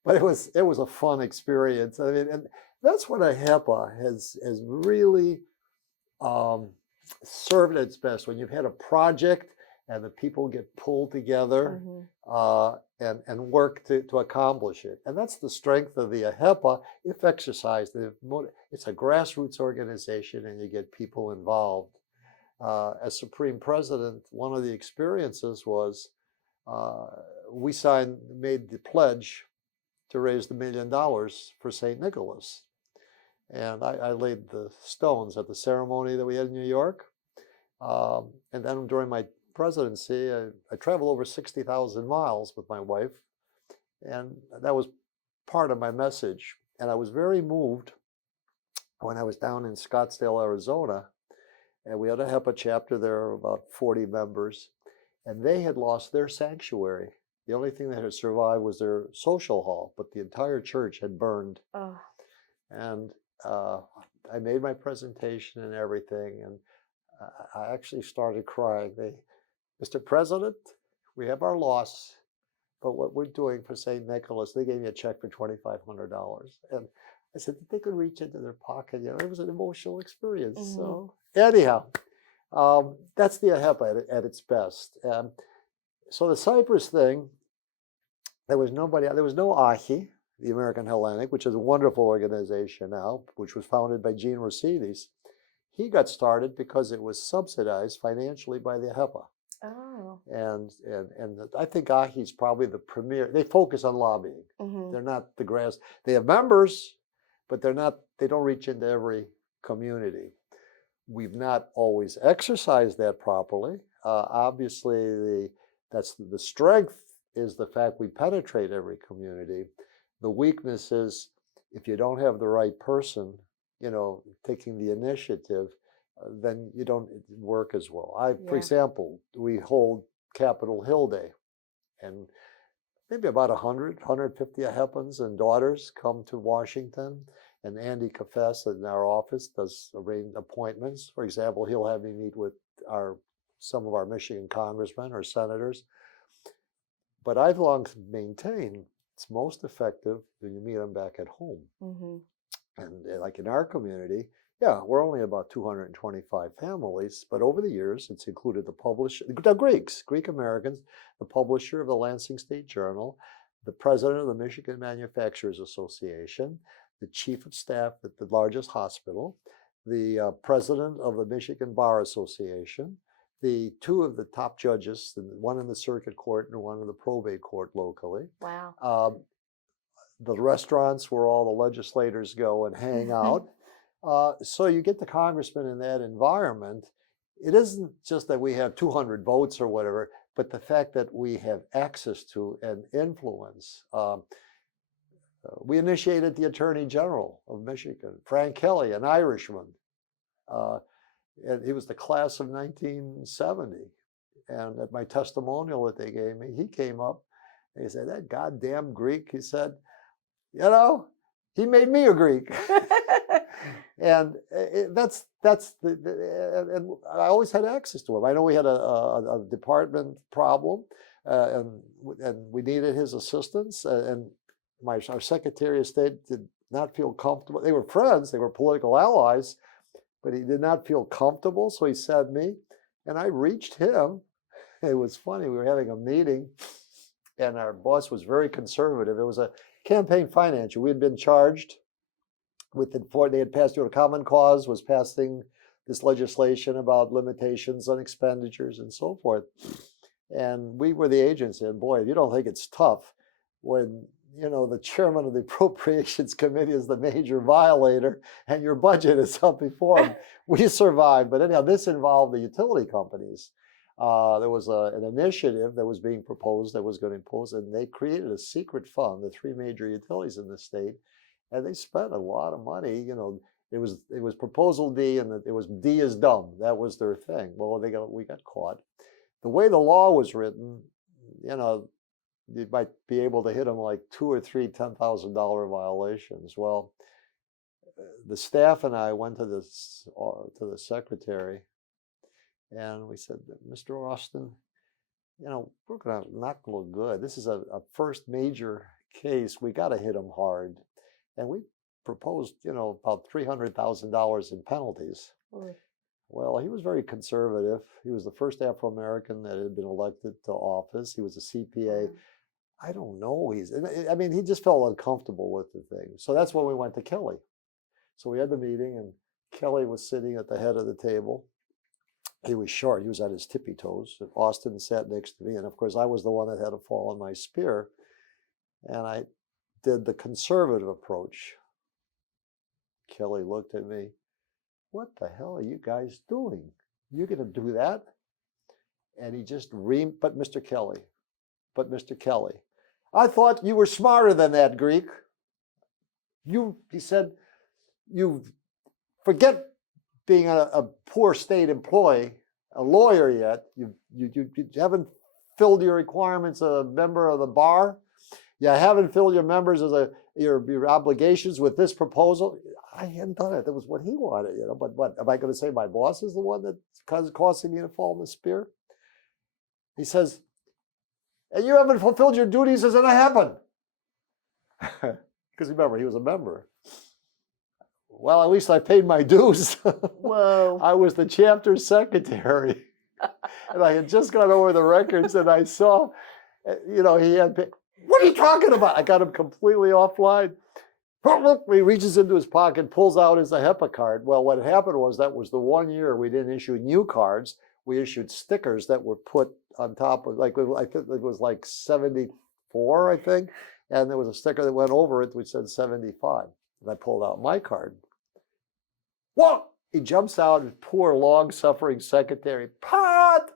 But it was a fun experience. I mean, and that's what IHEPA has really served its best, when you've had a project and the people get pulled together and work to accomplish it. And that's the strength of the IHEPA, if exercised. It's a grassroots organization and you get people involved. As Supreme President, one of the experiences was we made the pledge to raise the $1 million for St. Nicholas. And I laid the stones at the ceremony that we had in New York. And then during my presidency, I traveled over 60,000 miles with my wife. And that was part of my message. And I was very moved when I was down in Scottsdale, Arizona. And we had a HEPA chapter there, about 40 members. And they had lost their sanctuary. The only thing that had survived was their social hall, but the entire church had burned. Oh. And I made my presentation and everything, and I actually started crying. Mr. President, we have our loss, but what we're doing for St. Nicholas, they gave me a check for $2,500. And I said that they could reach into their pocket. You know, it was an emotional experience. So anyhow, that's the IHEPA at its best. So the Cyprus thing, there was no AHI, the American Hellenic, which is a wonderful organization now, which was founded by Gene Rossides. He got started because it was subsidized financially by the IHEPA. Oh. And I think AHI is probably the premier. They focus on lobbying. They're not the grass. They have members, but they don't reach into every community. We've not always exercised that properly. Obviously, that's the strength is the fact we penetrate every community. The weakness is if you don't have the right person, you know, taking the initiative, then you don't work as well. For example, we hold Capitol Hill Day, and maybe about 150 IHEPAns and daughters come to Washington, and Andy Kafes in our office does arrange appointments. For example, he'll have me meet with some of our Michigan congressmen or senators. But I've long maintained it's most effective when you meet them back at home. And like in our community, we're only about 225 families, but over the years, it's included the publisher, the Greek Americans, the publisher of the Lansing State Journal, the president of the Michigan Manufacturers Association, the chief of staff at the largest hospital, the president of the Michigan Bar Association, the two of the top judges, one in the circuit court and one in the probate court locally. Wow. The restaurants where all the legislators go and hang out. So you get the congressman in that environment. It isn't just that we have 200 votes or whatever, but the fact that we have access to and influence. We initiated the Attorney General of Michigan, Frank Kelly, an Irishman. And he was the class of 1970. And at my testimonial that they gave me, he came up and he said, that goddamn Greek, he said, he made me a Greek. And that's and I always had access to him. I know we had a department problem, and we needed his assistance. And our Secretary of State did not feel comfortable. They were friends, they were political allies, but he did not feel comfortable. So he sent me, and I reached him. It was funny. We were having a meeting, and our boss was very conservative. It was a campaign financier. We had been charged with they had passed through a common cause, was passing this legislation about limitations on expenditures and so forth. And we were the agency. And boy, if you don't think it's tough when the chairman of the Appropriations Committee is the major violator and your budget is up before him. We survived. But anyhow, this involved the utility companies. There was an initiative that was being proposed that was going to impose, and they created a secret fund, the three major utilities in the state, and they spent a lot of money. It was proposal D, and it was D is dumb. That was their thing. Well, we got caught. The way the law was written, you might be able to hit them like 2 or 3 $10,000 violations. Well, the staff and I went to the secretary, and we said, Mr. Austin, we're going to not look good. This is a first major case. We got to hit them hard. And we proposed, about $300,000 in penalties. Mm. Well, he was very conservative. He was the first Afro-American that had been elected to office. He was a CPA. I don't know. He just felt uncomfortable with the thing. So that's when we went to Kelly. So we had the meeting, and Kelly was sitting at the head of the table. He was short. He was at his tippy toes. And Austin sat next to me. And of course, I was the one that had to fall on my spear. And I did the conservative approach. Kelly looked at me. What the hell are you guys doing? You're going to do that? And he just but Mr. Kelly, I thought you were smarter than that, Greek. He said, you forget being a poor state employee, a lawyer yet. You haven't filled your requirements as a member of the bar. You haven't filled your members as your obligations with this proposal. I hadn't done it. That was what he wanted, But what am I going to say? My boss is the one that's causing me to fall in the spear. He says, and you haven't fulfilled your duties as an happen. Because remember, he was a member. Well, at least I paid my dues. Whoa. I was the chapter secretary. And I had just gone over the records, and I saw, he had paid. What are you talking about? I got him completely offline. He reaches into his pocket, pulls out his HEPA card. Well, what happened was that was the 1 year we didn't issue new cards. We issued stickers that were put on top of, I think it was like 74, I think. And there was a sticker that went over it which said 75. And I pulled out my card. Whoa! He jumps out, his poor, long-suffering secretary. Pat!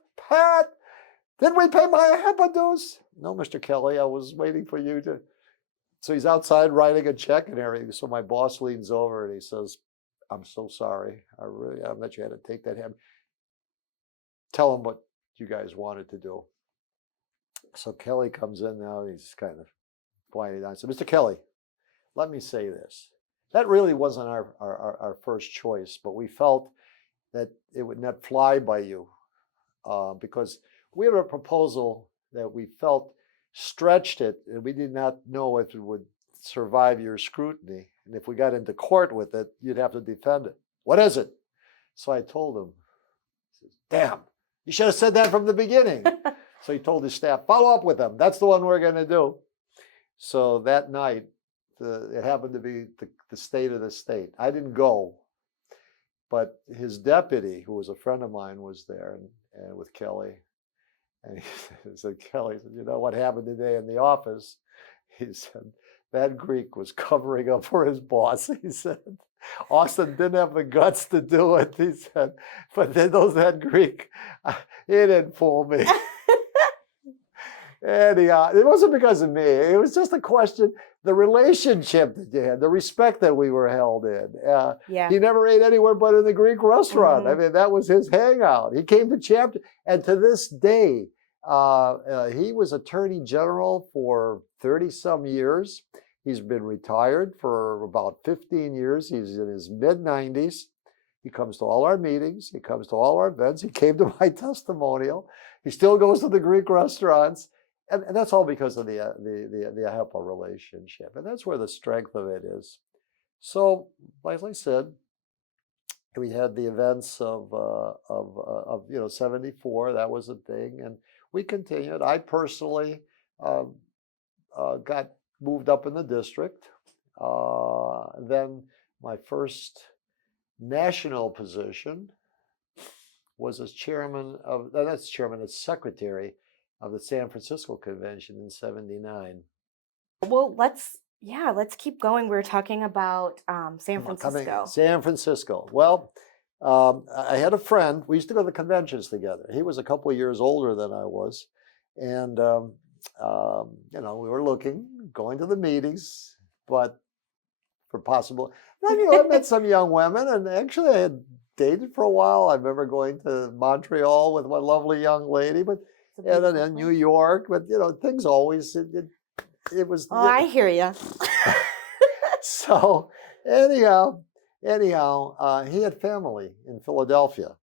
Didn't we pay my HEPA dues? No, Mr. Kelly, I was waiting for you to. So he's outside writing a check and everything. So my boss leans over and he says, I'm so sorry. I'm that you had to take that hand. Tell him what you guys wanted to do. So Kelly comes in now. And he's kind of quieting down. So, Mr. Kelly, let me say this. That really wasn't our first choice, but we felt that it would not fly by you because we have a proposal that we felt stretched it, and we did not know if it would survive your scrutiny. And if we got into court with it, you'd have to defend it. What is it? So I told him, damn, you should have said that from the beginning. So he told his staff, follow up with them. That's the one we're going to do. So that night, it happened to be the state of the state. I didn't go, but his deputy, who was a friend of mine, was there and with Kelly. And he said, Kelly said, you know what happened today in the office? He said, that Greek was covering up for his boss. He said, Austin didn't have the guts to do it. He said, but then that Greek, he didn't fool me. Anyhow, it wasn't because of me. It was just a question, the relationship that you had, the respect that we were held in. Yeah. He never ate anywhere but in the Greek restaurant. I Mhm. mean, that was his hangout. He came to chapter, and to this day, he was Attorney General for 30 some years. He's been retired for about 15 years. He's in his mid 90s. He comes to all our meetings. He comes to all our events. He came to my testimonial. He still goes to the Greek restaurants. And that's all because of the HEPA relationship. And that's where the strength of it is. So, like I said, we had the events of 74. That was a thing. And we continued. I personally got moved up in the district. Then my first national position was as as secretary of the San Francisco Convention in 79. Well, let's keep going. We were talking about San Francisco. San Francisco. Well, I had a friend. We used to go to the conventions together. He was a couple of years older than I was. And, we were going to the meetings, but for possible. I met some young women, and actually I had dated for a while. I remember going to Montreal with one lovely young lady, but and in New York, but things always it was. Oh, I hear you. So anyhow, he had family in Philadelphia,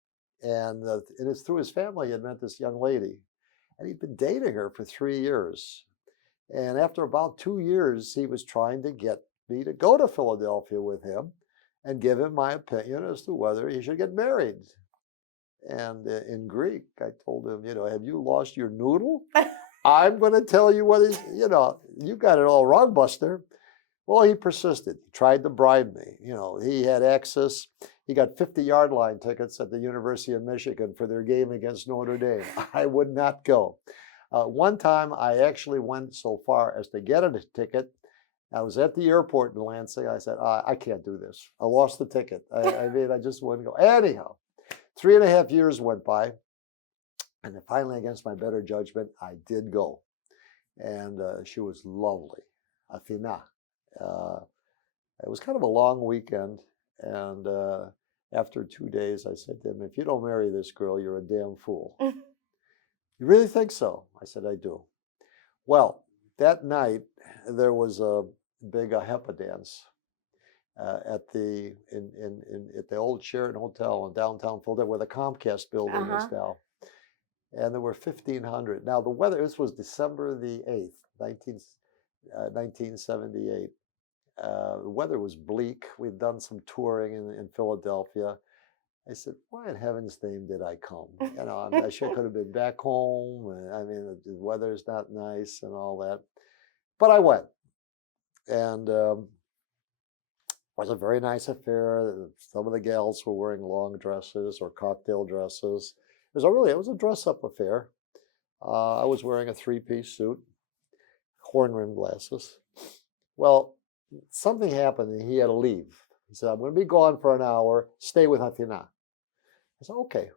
and it's through his family he had met this young lady, and he'd been dating her for 3 years, and after about 2 years, he was trying to get me to go to Philadelphia with him and give him my opinion as to whether he should get married. And in Greek, I told him, have you lost your noodle? I'm going to tell you what you got it all wrong, Buster. Well, he persisted. He tried to bribe me. He had access. He got 50-yard line tickets at the University of Michigan for their game against Notre Dame. I would not go. One time, I actually went so far as to get a ticket. I was at the airport in Lansing. I said, I can't do this. I lost the ticket. I just wouldn't go. Anyhow, 3.5 years went by. And then finally, against my better judgment, I did go. And she was lovely, Athena. It was kind of a long weekend. And after 2 days, I said to him, if you don't marry this girl, you're a damn fool. You really think so? I said, I do. Well, that night, there was a big HEPA dance at the old Sheraton Hotel in downtown Philadelphia, where the Comcast building is now. And there were 1,500. Now, the weather, this was December the 8th, 1978. The weather was bleak. We'd done some touring in Philadelphia. I said, why in heaven's name did I come? I sure could have been back home. The weather's not nice and all that. But I went. And it was a very nice affair. Some of the gals were wearing long dresses or cocktail dresses. It was a dress-up affair. I was wearing a 3-piece suit, horn-rimmed glasses. Well, something happened and he had to leave. He said, I'm going to be gone for an hour. Stay with Athena. I said, okay.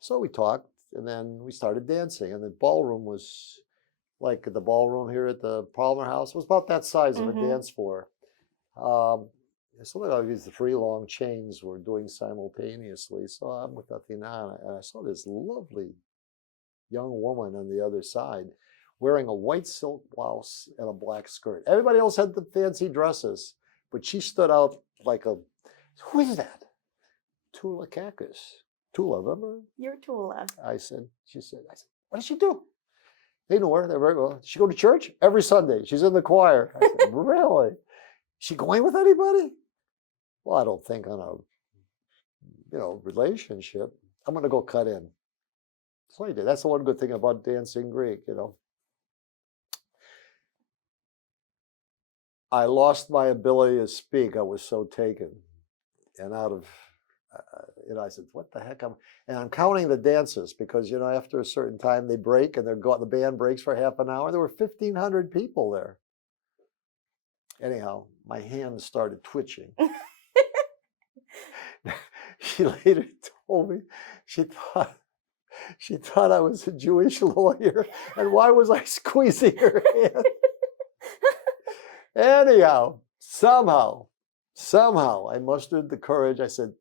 So we talked, and then we started dancing. And the ballroom was like the ballroom here at the Palmer House. It was about that size of a dance floor. Something like these 3 long chains were doing simultaneously. So I'm with Athena, and I saw this lovely young woman on the other side wearing a white silk blouse and a black skirt. Everybody else had the fancy dresses, but she stood out like who is that? Tula Kakis. Tula, remember? You're Tula. She said, what does she do? They know her. They're very well. Does she go to church? Every Sunday. She's in the choir. I said, really? Is she going with anybody? Well, I don't think on a, relationship. I'm going to go cut in. So I did. That's the one good thing about dancing Greek, I lost my ability to speak. I was so taken and out of, I said, what the heck? And I'm counting the dances because, after a certain time they break and the band breaks for half an hour. There were 1,500 people there. Anyhow, my hands started twitching. She later told me she thought I was a Jewish lawyer, and why was I squeezing her hand? Anyhow, somehow, I mustered the courage. I said,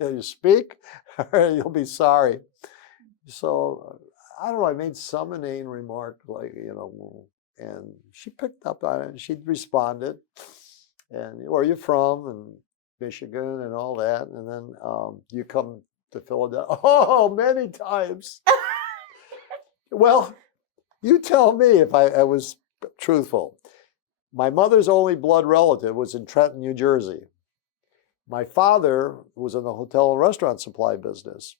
"You speak, or you'll be sorry." So I don't know. I made some inane remark, like and she picked up on it. And she responded, and where are you from? And Michigan, and all that. And then you come to Philadelphia. Oh, many times. Well, you tell me if I was truthful. My mother's only blood relative was in Trenton, New Jersey. My father was in the hotel and restaurant supply business,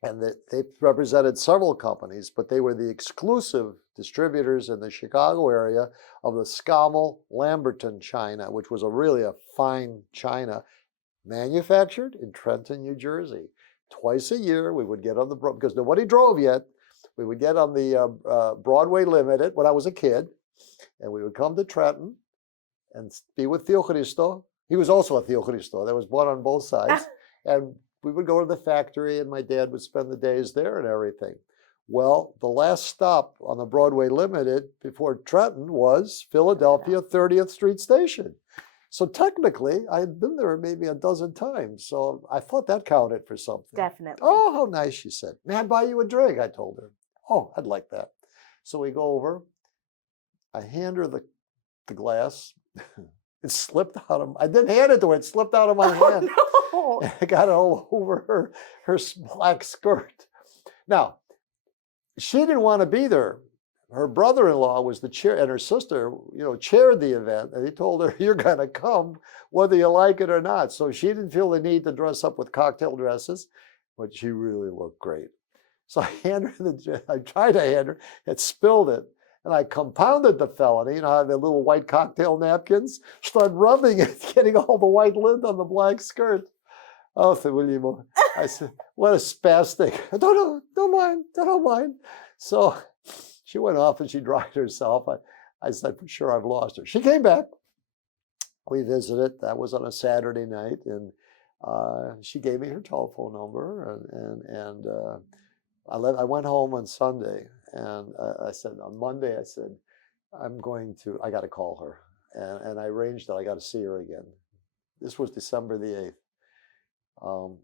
and they represented several companies, but they were the exclusive distributors in the Chicago area of the Scammell Lamberton china, which was really a fine china, manufactured in Trenton, New Jersey. Twice a year, we would get on because nobody drove yet, we would get on the Broadway Limited when I was a kid, and we would come to Trenton and be with Theochristo. He was also a Theochristo. There was one on both sides. And we would go to the factory, and my dad would spend the days there and everything. Well, the last stop on the Broadway Limited before Trenton was Philadelphia 30th Street Station. So technically, I had been there maybe a dozen times. So I thought that counted for something. Definitely. Oh, how nice, she said. May I buy you a drink? I told her. Oh, I'd like that. So we go over. I hand her the glass. It slipped out of. I didn't hand it to her. It slipped out of my hand. No. And I got it all over her black skirt. Now, she didn't want to be there. Her brother-in-law was the chair, and her sister, chaired the event. And he told her, "You're going to come whether you like it or not." So she didn't feel the need to dress up with cocktail dresses, but she really looked great. So I tried to hand her. It spilled it. And I compounded the felony, how the little white cocktail napkins, started rubbing it, getting all the white lint on the black skirt. Oh, I said, what a spastic. Don't mind. So she went off and she dried herself. I said, for sure, I've lost her. She came back. We visited. That was on a Saturday night. And she gave me her telephone number. And I went home on Sunday. And I said, on Monday, I said, I got to call her. And I arranged that I got to see her again. This was December the 8th.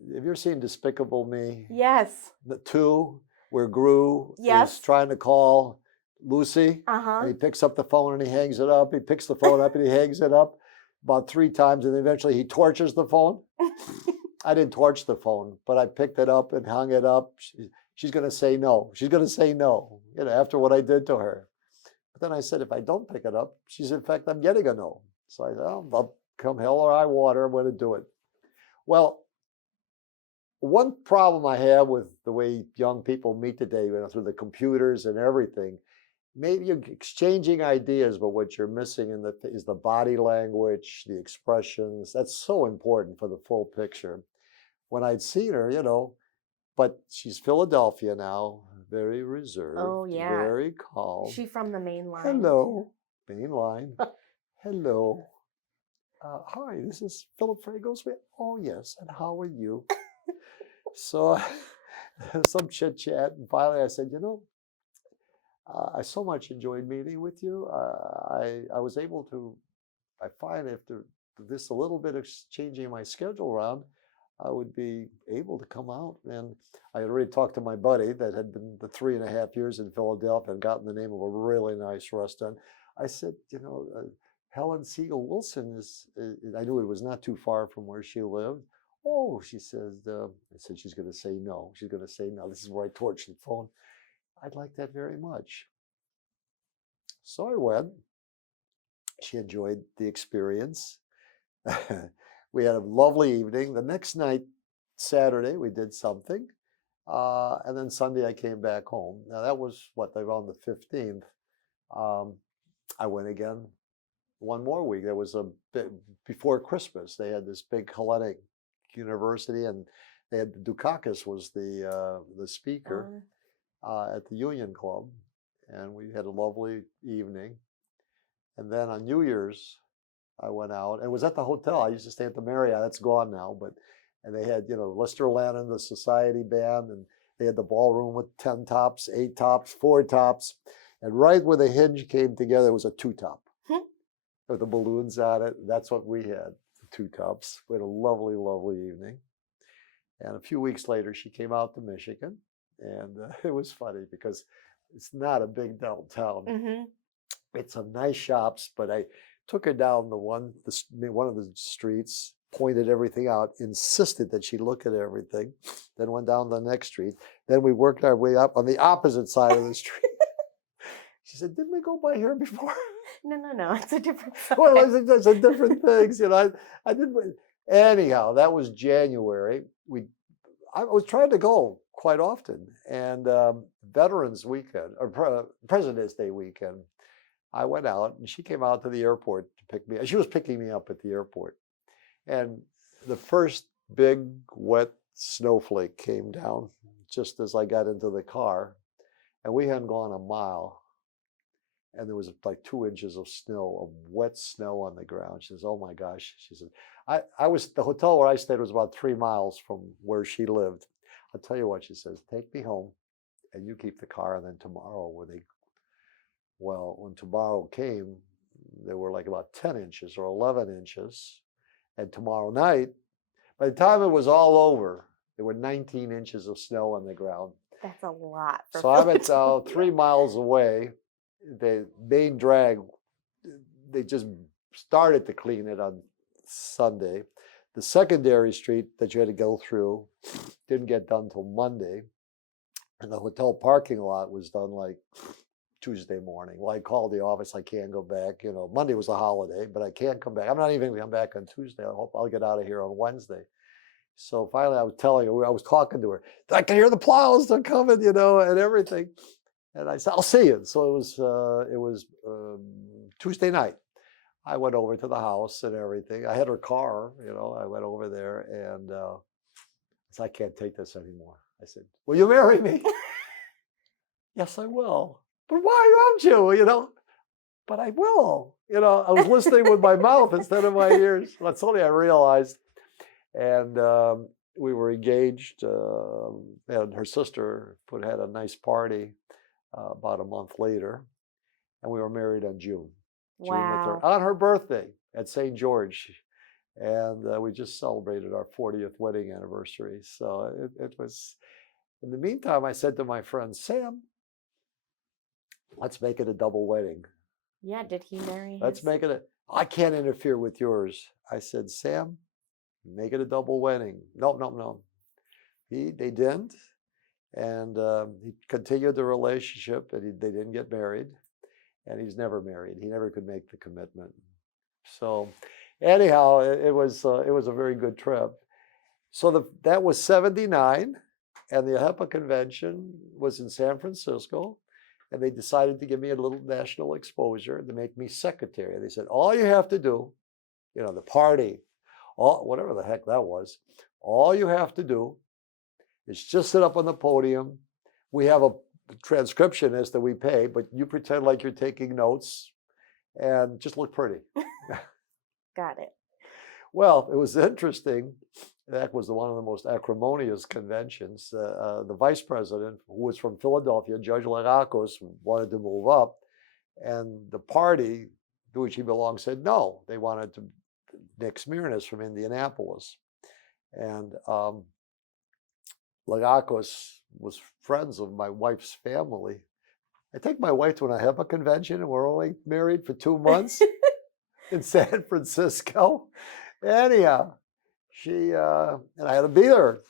Have you ever seen Despicable Me? Yes. The 2, where Gru Yes. is trying to call Lucy. Uh-huh. And he picks up the phone and he hangs it up. He picks the phone up and he hangs it up about 3 times. And eventually he torches the phone. I didn't torch the phone, but I picked it up and hung it up. She's going to say no. She's going to say no, after what I did to her. But then I said, if I don't pick it up, in fact, I'm getting a no. So I said, I'll come hell or high water, I'm going to do it. Well, one problem I have with the way young people meet today, through the computers and everything, maybe you're exchanging ideas, but what you're missing is the body language, the expressions. That's so important for the full picture. When I'd seen her, but she's Philadelphia now, very reserved. Oh, yeah. Very calm. Is she from the main line? Hello, main line. Hello. Hi, this is Phillip Frangos. Oh, yes, and how are you? So some chit chat, and finally I said, I so much enjoyed meeting with you. I was able to, I find after this a little bit of changing my schedule around, I would be able to come out. And I had already talked to my buddy that had been the 3.5 years in Philadelphia and gotten the name of a really nice restaurant. I said, Helen Siegel Wilson I knew it was not too far from where she lived. Oh, she says, I said, she's going to say no. She's going to say no. This is where I torched the phone. I'd like that very much. So I went. She enjoyed the experience. We had a lovely evening. The next night, Saturday, we did something. And then Sunday, I came back home. Now, that was around the 15th. I went again one more week. There was a bit before Christmas. They had this big Hellenic university, and they had Dukakis was the speaker at the Union Club, and we had a lovely evening. And then on New Year's, I went out and it was at the hotel. I used to stay at the Marriott. That's gone now, but and they had Lester Lannon, the society band, and they had the ballroom with 10 tops, 8 tops, 4 tops, and right where the hinge came together was a 2-top with the balloons on it. That's what we had, the 2 tops. We had a lovely, lovely evening. And a few weeks later, she came out to Michigan, and it was funny because it's not a big downtown. Mm-hmm. It's some nice shops, but I took her down one of the streets, pointed everything out, insisted that she look at everything, then went down the next street. Then we worked our way up on the opposite side of the street. She said, "Didn't we go by here before?" No, it's a different side. Well, it's a different things, I didn't. Anyhow, that was January. I was trying to go quite often, and Veterans Weekend or President's Day weekend, I went out, and she came out to the airport to pick me up. She was picking me up at the airport, and the first big wet snowflake came down just as I got into the car, and we hadn't gone a mile, and there was like 2 inches of snow, of wet snow on the ground. She says, "Oh my gosh," she said, the hotel where I stayed was about 3 miles from where she lived. "I'll tell you what," she says, "take me home and you keep the car, and then tomorrow when tomorrow came, there were like about 10 inches or 11 inches. And tomorrow night, by the time it was all over, there were 19 inches of snow on the ground." That's a lot. So I'm at 3 miles away. The main drag, they just started to clean it on Sunday. The secondary street that you had to go through didn't get done till Monday. And the hotel parking lot was done like Tuesday morning. Well, I called the office. I can't go back. Monday was a holiday, but I can't come back. I'm not even going to come back on Tuesday. I hope I'll get out of here on Wednesday. So finally, I was talking to her. I can hear the plows. They're coming, and everything. And I said, "I'll see you." So it was Tuesday night. I went over to the house and everything. I had her car, I went over there, and I said, "I can't take this anymore." I said, "Will you marry me?" "Yes, I will." "But why don't you, "But I will." I was listening with my mouth instead of my ears. That's only I realized. And we were engaged, and her sister had a nice party about a month later. And we were married on June the 3rd, on her birthday at St. George. And we just celebrated our 40th wedding anniversary. So it was, in the meantime, I said to my friend, "Sam, let's make it a double wedding." Yeah, did he marry Let's make it "I can't interfere with yours." I said, "Sam, make it a double wedding." No. They didn't. And he continued the relationship, and they didn't get married. And he's never married. He never could make the commitment. So anyhow, it was a very good trip. So that was 79, and the HEPA convention was in San Francisco, and they decided to give me a little national exposure to make me secretary. They said, "All you have to do, the party, whatever the heck that was, all you have to do is just sit up on the podium. We have a transcriptionist that we pay, but you pretend like you're taking notes and just look pretty." Got it. Well, it was interesting. That was one of the most acrimonious conventions. The vice president, who was from Philadelphia, Judge Lagakos, wanted to move up, and the party to which he belonged said no. They wanted Nick Smirnis from Indianapolis. And Lagakos was friends of my wife's family. I take my wife to a HEPA convention, and we're only married for 2 months in San Francisco. Anyhow, she and I had to be there.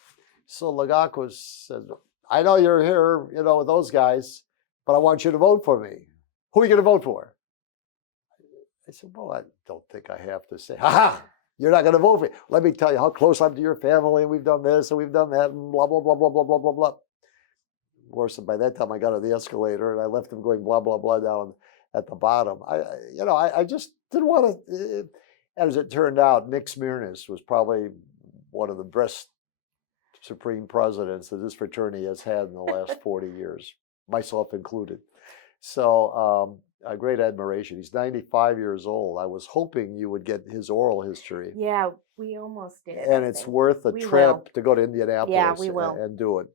So Lagakos said, "I know you're here, with those guys, but I want you to vote for me. Who are you going to vote for?" I said, "Well, I don't think I have to say, ha, you're not going to vote for me. Let me tell you how close I'm to your family, and we've done this, and we've done that, and blah, blah, blah, blah, blah, blah, blah, blah." Of course, by that time, I got on the escalator, and I left him going blah, blah, blah down. at the bottom. I just didn't want to. As it turned out, Nick Smyrnas was probably one of the best supreme presidents that this fraternity has had in the last 40 years, myself included. So a great admiration. He's 95 years old. I was hoping you would get his oral history. Yeah, we almost did. And it's worth a trip to go to Indianapolis we will. and do it.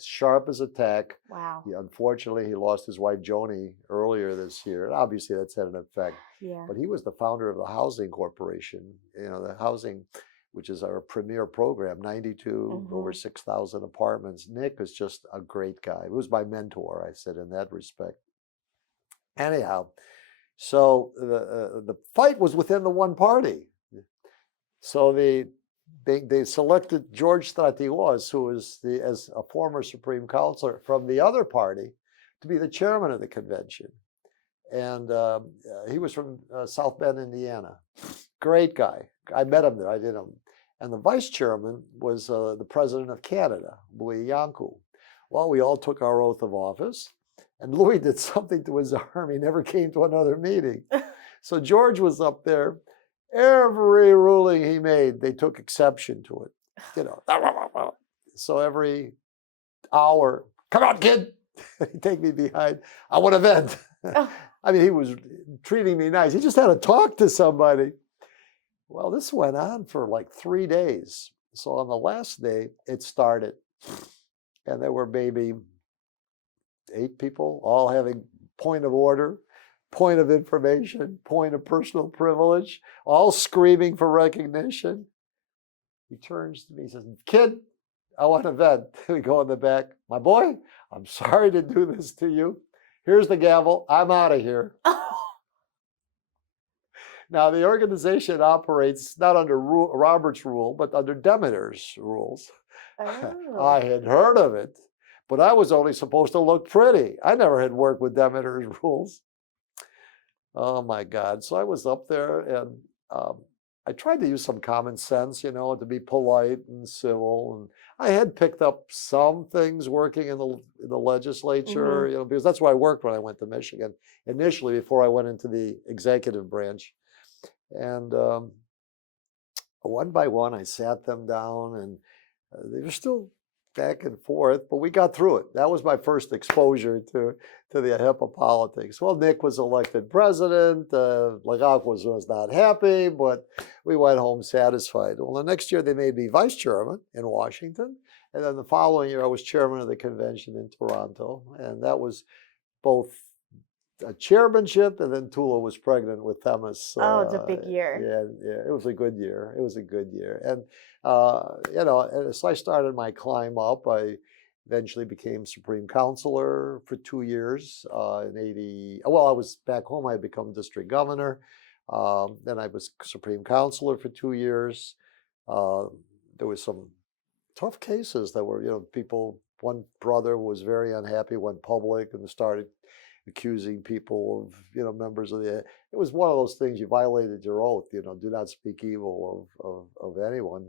Sharp as a tack. Wow. Unfortunately, he lost his wife Joni earlier this year, and obviously that's had an effect. Yeah. But he was the founder of the Housing Corporation. The housing, which is our premier program, 92 over 6,000 apartments. Nick is just a great guy. He was my mentor, I said, in that respect. Anyhow, so the fight was within the one party. So they selected George Stratigos, who is as a former Supreme Counselor from the other party, to be the chairman of the convention. And he was from South Bend, Indiana. Great guy. I met him there. I did him. And the vice chairman was the president of Canada, Louis Yankou. Well, we all took our oath of office, and Louis did something to his arm. He never came to another meeting. So George was up there. Every ruling he made, they took exception to it. So every hour, come on, kid. He'd take me behind. I want to vent. I mean, he was treating me nice. He just had to talk to somebody. Well, this went on for like 3 days. So on the last day, it started. And there were maybe 8 people, all having point of order, point of information, point of personal privilege, all screaming for recognition. He turns to me, he says, kid, I want to vent. We go in the back. My boy, I'm sorry to do this to you. Here's the gavel. I'm out of here. Now, the organization operates not under Robert's rule, but under Demeter's rules. Oh. I had heard of it, but I was only supposed to look pretty. I never had worked with Demeter's rules. Oh my God. So I was up there and I tried to use some common sense, to be polite and civil. And I had picked up some things working in the legislature, because that's where I worked when I went to Michigan initially before I went into the executive branch. And one by one, I sat them down and they were still back and forth, but we got through it. That was my first exposure to the HIPAA politics. Well, Nick was elected president. Lagak was not happy, but we went home satisfied. Well, the next year they made me vice chairman in Washington. And then the following year I was chairman of the convention in Toronto. And that was both a chairmanship, and then Tula was pregnant with Themis. It's a big year. Yeah, it was a good year. It was a good year. And so I started my climb up. I eventually became Supreme Counselor for 2 years in 80. Well, I was back home. I had become district governor. Then I was Supreme Counselor for 2 years. There was some tough cases that were, people, one brother was very unhappy, went public and started accusing people of, members of it was one of those things, you violated your oath, do not speak evil of anyone.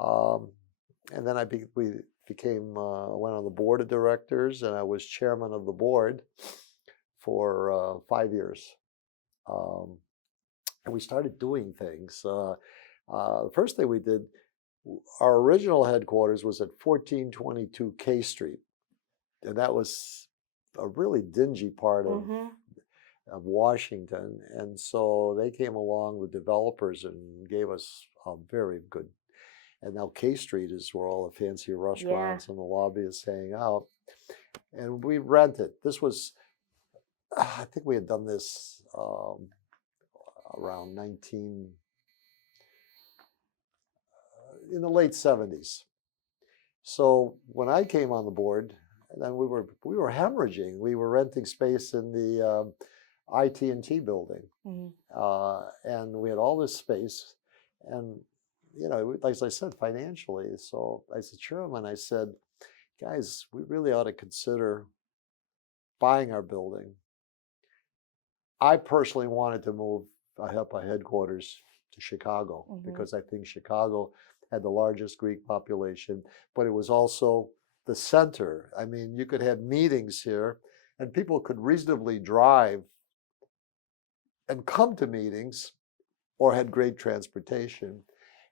And then we went on the board of directors, and I was chairman of the board for 5 years. And we started doing things. The first thing we did, our original headquarters was at 1422 K Street. And that was a really dingy part of Washington. And so they came along with developers and gave us a very good. And now K Street is where all the fancy restaurants and the lobbyists hang out. And we rented. This was, I think we had done this around in the late 70s. So when I came on the board, and then we were hemorrhaging. We were renting space in the IT&T building, and we had all this space. And like I said, financially. So as the chairman, I said, guys, we really ought to consider buying our building. I personally wanted to move HIPAA headquarters to Chicago because I think Chicago had the largest Greek population, but it was also the center. I mean, you could have meetings here and people could reasonably drive and come to meetings or had great transportation.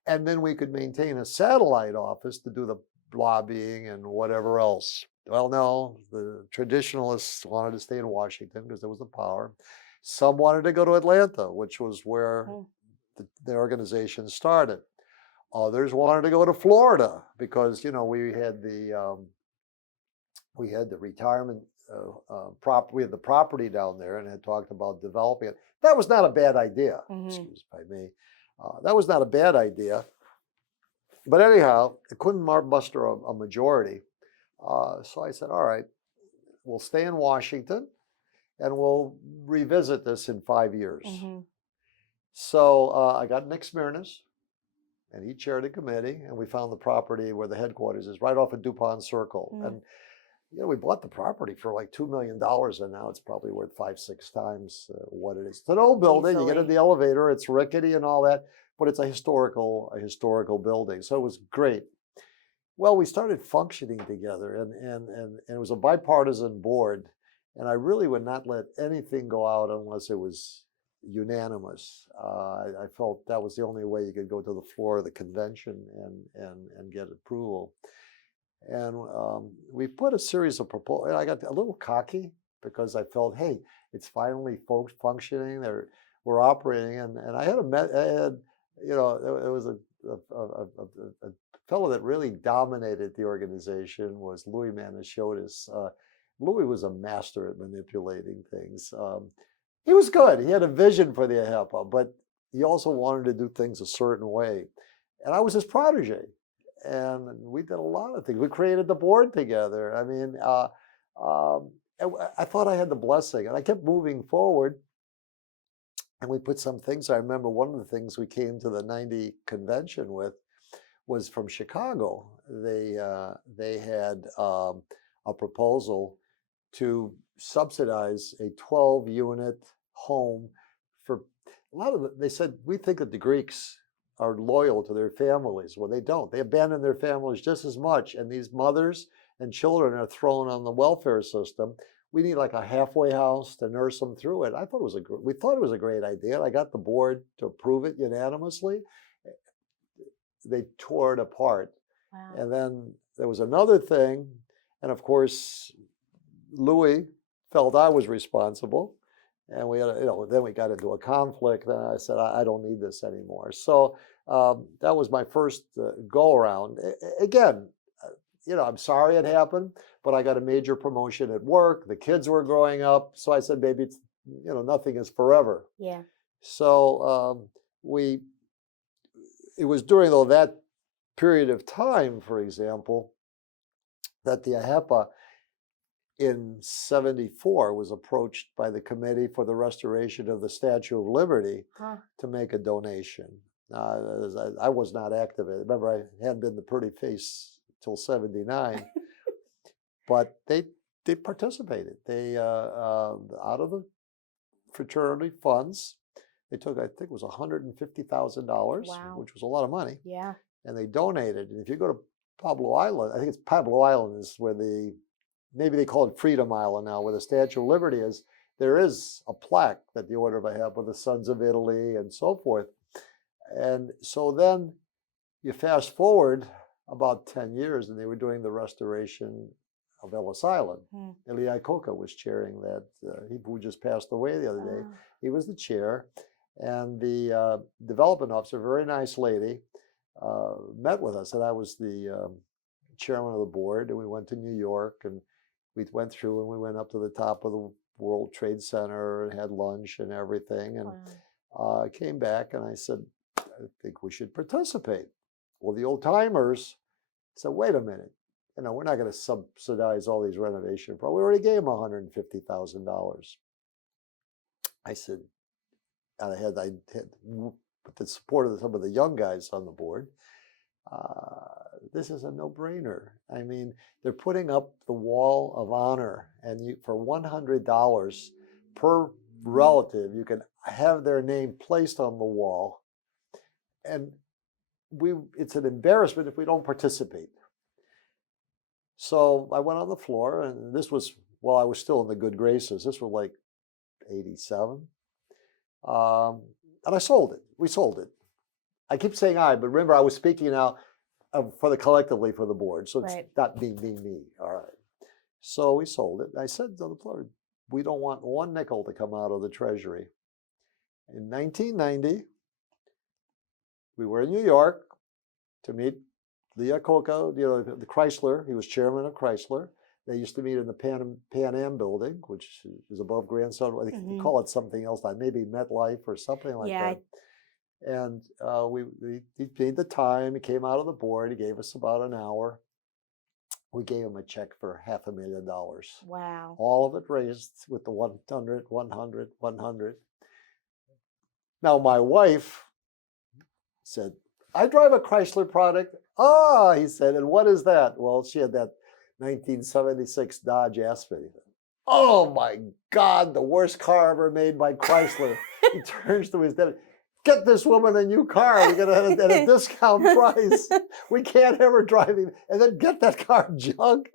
And then we could maintain a satellite office to do the lobbying and whatever else. Well, no, the traditionalists wanted to stay in Washington because there was the power. Some wanted to go to Atlanta, which was where the organization started. Others wanted to go to Florida because, you know, we had the retirement we had the property down there and had talked about developing it. That was not a bad idea. Excuse me. That was not a bad idea. But anyhow, it couldn't muster a majority. So I said, all right, we'll stay in Washington and we'll revisit this in 5 years. So I got Nick Smirnis, and he chaired a committee, and we found the property where the headquarters is, right off of DuPont Circle. And you know, we bought the property for like $2 million, and now it's probably worth 5-6 times what it is. It's an old building. You get in the elevator, it's rickety and all that, but it's a historical building. So it was great. Well, we started functioning together, and it was a bipartisan board, and I really would not let anything go out unless it was unanimous. I felt that was the only way you could go to the floor of the convention and get approval. And we put a series of proposals. I got a little cocky because I felt, hey, it's finally folks functioning. We're operating, and I had you know, it was a fellow that really dominated the organization was Louis Manischewitz. Louis was a master at manipulating things. He was good. He had a vision for the AHEPA, but he also wanted to do things a certain way. And I was his protege. And we did a lot of things. We created the board together. I mean, I thought I had the blessing, and I kept moving forward. And we put some things. I remember one of the things we came to the '90 convention with was from Chicago. They had a proposal to subsidize a 12-unit home for a lot of. They said, we think that the Greeks are loyal to their families. Well, they don't. They abandon their families just as much. And these mothers and children are thrown on the welfare system. We need like a halfway house to nurse them through it. We thought it was a great idea. I got the board to approve it unanimously. They tore it apart. Wow. And then there was another thing. And of course, Louis felt I was responsible. And we had, then we got into a conflict, and I said, I don't need this anymore. So that was my first go around. Again, I'm sorry it happened, but I got a major promotion at work. The kids were growing up, so I said, maybe it's, nothing is forever. Yeah. So it was during that period of time, for example, that the AHEPA in '74 was approached by the Committee for the Restoration of the Statue of Liberty to make a donation. I was not active. Remember, I hadn't been the pretty face till '79, but they participated. They out of the fraternity funds, they took, I think it was $150,000, Wow. which was a lot of money. Yeah. And they donated. And if you go to Pablo Island, I think it's Pablo Island is where maybe they call it Freedom Island now, where the Statue of Liberty is. There is a plaque that the Order of AHEPA, the Sons of Italy, and so forth. And so then you fast forward about 10 years, and they were doing the restoration of Ellis Island. Eli Iacocca was chairing that. Who just passed away the other day. He was the chair. And the development officer, very nice lady, met with us. And I was the chairman of the board. And we went to New York, and we went through, and we went up to the top of the World Trade Center and had lunch and everything. And came back, and I said, I think we should participate. Well, the old timers said, wait a minute. We're not going to subsidize all these renovation projects. We already gave them $150,000. I said, and I had with the support of some of the young guys on the board, this is a no-brainer. I mean, they're putting up the Wall of Honor, and for $100 per relative, you can have their name placed on the wall. And it's an embarrassment if we don't participate. So I went on the floor, and this was while I was still in the good graces. This was like 87. And I sold it. We sold it. I keep saying I, but remember I was speaking now collectively for the board. So it's Right. not me. All right. So we sold it. I said to the board, we don't want one nickel to come out of the treasury. In 1990, we were in New York to meet Lee Iacocca, the Chrysler. He was chairman of Chrysler. They used to meet in the Pan Am building, which is above Grand Central. I think they call it something else, like maybe MetLife or something like that. And he paid the time. He came out of the board. He gave us about an hour. We gave him a check for $500,000. Wow. All of it raised with the 100, 100, 100. Now, my wife said, I drive a Chrysler product. Ah, he said, and what is that? Well, she had that 1976 Dodge Aspen. Oh my God, the worst car ever made by Chrysler. He turns to his dad, get this woman a new car. We're going to at a discount price. We can't have her driving, and then get that car junk.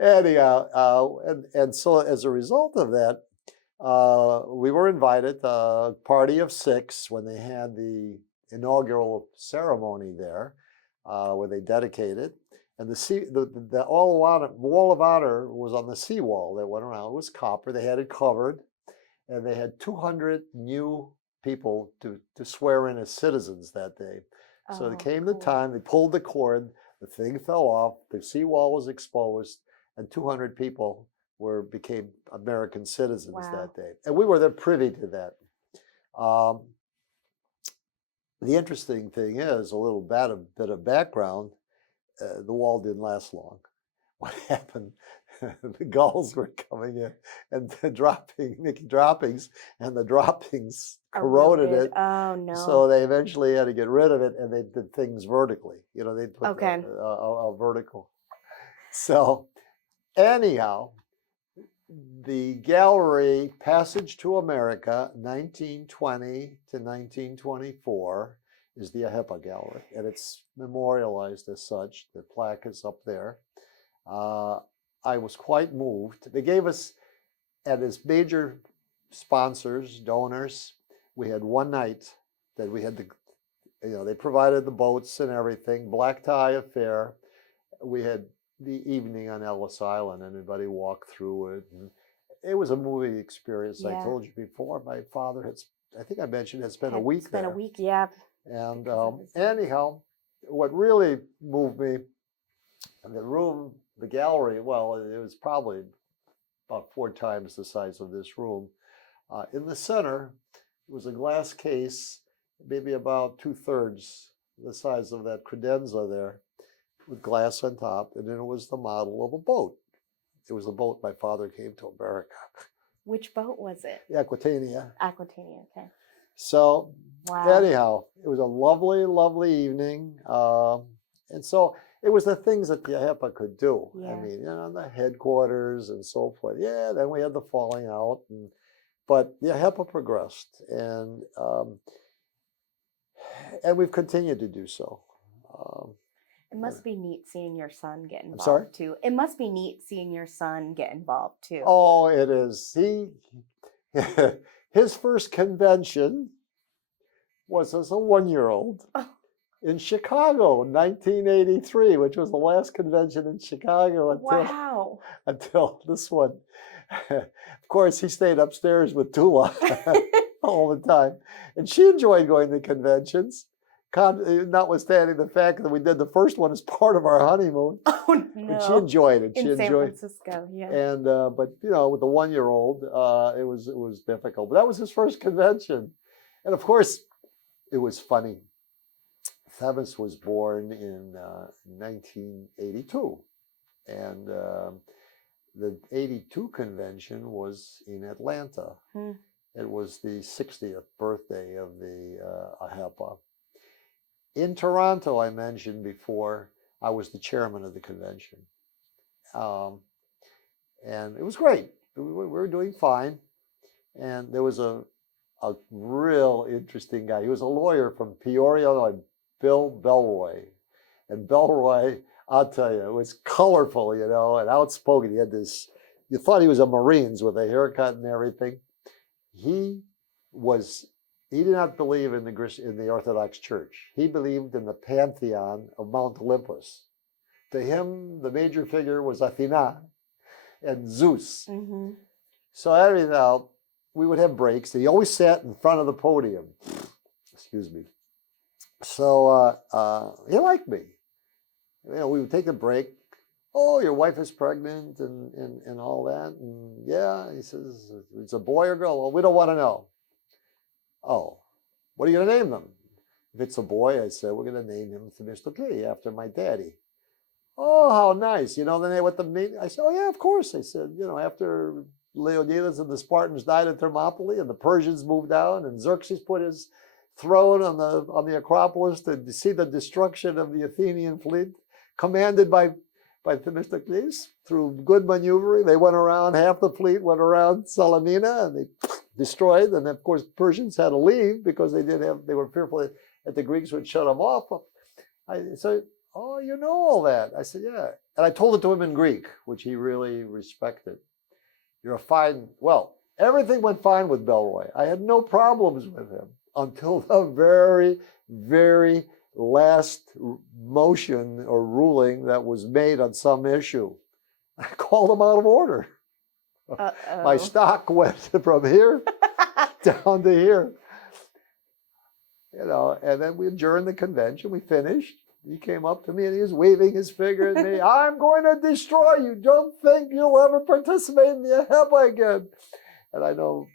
Anyhow, and so as a result of that, we were invited, a party of 6, when they had the inaugural ceremony there, where they dedicated. And the wall of honor was on the seawall that went around. It was copper. They had it covered, and they had 200 new people to swear in as citizens that day. So it came the time. They pulled the cord. The thing fell off. The seawall was exposed, and 200 people became American citizens that day. And we were there privy to that. The interesting thing is, a little bit of background, the wall didn't last long. What happened? The gulls were coming in and making droppings, and the droppings corroded it. Oh, no. So they eventually had to get rid of it, and they did things vertically. They put a vertical. So anyhow, the gallery Passage to America, 1920 to 1924, is the AHIPA Gallery, and it's memorialized as such. The plaque is up there. I was quite moved. They gave us, as major sponsors, donors, we had one night that we had they provided the boats and everything, black tie affair. We had the evening on Ellis Island, and everybody walked through it. And it was a movie experience. I told you before, my father I think I mentioned, had spent a week there. Spent a week, yeah. And anyhow, what really moved me, the gallery, well, it was probably about 4 times the size of this room. In the center was a glass case, maybe about 2/3 the size of that credenza there, with glass on top, and then it was the model of a boat. It was the boat my father came to America. Which boat was it? The Aquitania. Aquitania, okay. So wow. Anyhow, it was a lovely, lovely evening. And so it was the things that the AHIPA could do. Yeah. I mean, the headquarters and so forth. Yeah, then we had the falling out. But the AHIPA progressed, and we've continued to do so. It must be neat seeing your son get involved, I'm sorry? too. It must be neat seeing your son get involved, too. Oh, it is. His first convention was as a 1-year-old in Chicago, 1983, which was the last convention in Chicago until this one. Of course, he stayed upstairs with Tula all the time. And she enjoyed going to conventions, notwithstanding the fact that we did the first one as part of our honeymoon. Oh, no. But she enjoyed it. In San Francisco, yeah. And but with the 1-year-old, it was difficult. But that was his first convention, and of course, it was funny. Themis was born in 1982, and the 82 convention was in Atlanta. It was the 60th birthday of the AHIPA. In Toronto, I mentioned before, I was the chairman of the convention. And it was great. We were doing fine. And there was a real interesting guy. He was a lawyer from Peoria, Illinois, Bill Belroy. And Belroy, I'll tell you, it was colorful, and outspoken. He had this you thought he was a Marines with a haircut and everything. He did not believe in the Orthodox Church. He believed in the pantheon of Mount Olympus. To him, the major figure was Athena and Zeus. Mm-hmm. So anyhow, we would have breaks. He always sat in front of the podium. Excuse me. So he liked me. We would take a break. Oh, your wife is pregnant and all that. And yeah, he says, it's a boy or girl? Well, we don't want to know. Oh, what are you going to name them? If it's a boy, I said, we're going to name him Themistocles after my daddy. Oh, how nice. You know the name, what the meaning? I said, oh, yeah, of course. I said, after Leonidas and the Spartans died at Thermopylae and the Persians moved down and Xerxes put his throne on the Acropolis to see the destruction of the Athenian fleet, commanded by Themistocles through good maneuvering. They went around, half the fleet went around Salamina and they destroyed. And of course, Persians had to leave because they were fearful that the Greeks would shut them off. I said, oh, you know all that. I said, yeah. And I told it to him in Greek, which he really respected. Everything went fine with Belroy. I had no problems with him until the very, very last motion or ruling that was made on some issue. I called him out of order. Uh-oh. My stock went from here down to here. And then we adjourned the convention. We finished. He came up to me and he was waving his finger at me. I'm going to destroy you. Don't think you'll ever participate in the AHEPA again. And I know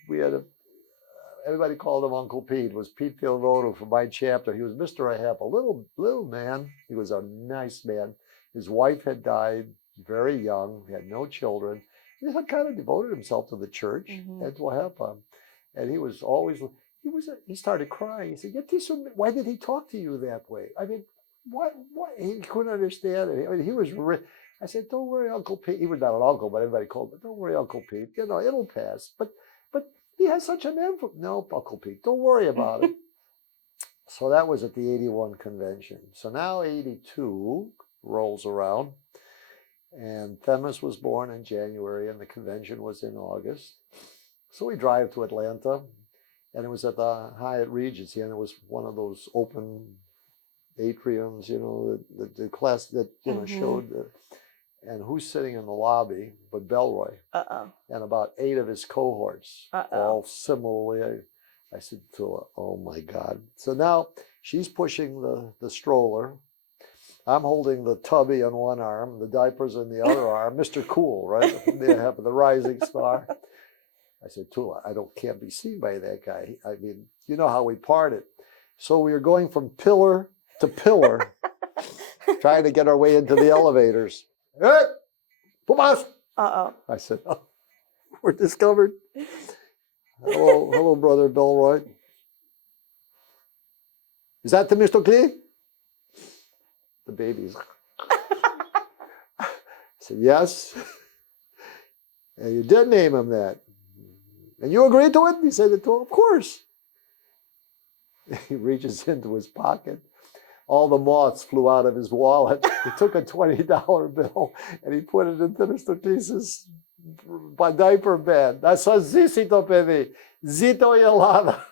everybody called him Uncle Pete. It was Pete Filvoto from my chapter. He was Mr. AHEPA, little man. He was a nice man. His wife had died very young. He had no children. He had kind of devoted himself to the church and to AHEPA. And he started crying. He said, why did he talk to you that way? I mean, what? He couldn't understand it. I mean, I said, don't worry, Uncle Pete. He was not an uncle, but everybody called him, don't worry, Uncle Pete. It'll pass. But he has such an influence. No, Uncle Pete, don't worry about it. So that was at the 81 convention. So now 82 rolls around. And Themis was born in January and the convention was in August. So we drive to Atlanta and it was at the Hyatt Regency and it was one of those open atriums, the class that, showed, and who's sitting in the lobby but Belroy. Uh-oh. And about 8 of his cohorts, Uh-oh. all similarly. I said to her, oh my God. So now she's pushing the stroller. I'm holding the tubby on one arm, the diapers in the other arm, Mr. Cool, right? The rising star. I said, Tula, can't be seen by that guy. I mean, you know how we parted. So we were going from pillar to pillar, trying to get our way into the elevators. Hey, Pumas! Uh-oh. I said, oh, we're discovered. Hello, Brother Belroy. Is that the Mr. Klee? The babies. I said, yes. And you did name him that. And you agreed to it? He said it to him, of course. He reaches into his pocket. All the moths flew out of his wallet. He took a $20 bill and he put it into Mr. Klee's diaper bed. That's a Zito Pedi. Zito Yolanda.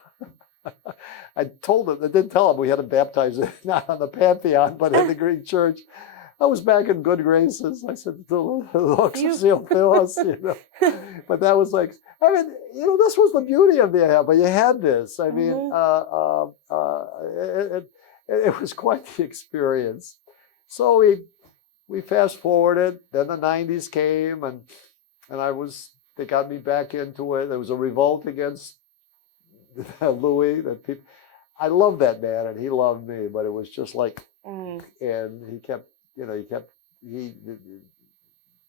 I didn't tell him we had him baptized, not on the Pantheon, but in the Greek church. I was back in good graces. I said, but that was like, this was the beauty of the AHEPA. You had this. I mean, it was quite the experience. So we fast forwarded. Then the 90s came, and they got me back into it. There was a revolt against Louis. I loved that man, and he loved me. But it was just like, and he kept.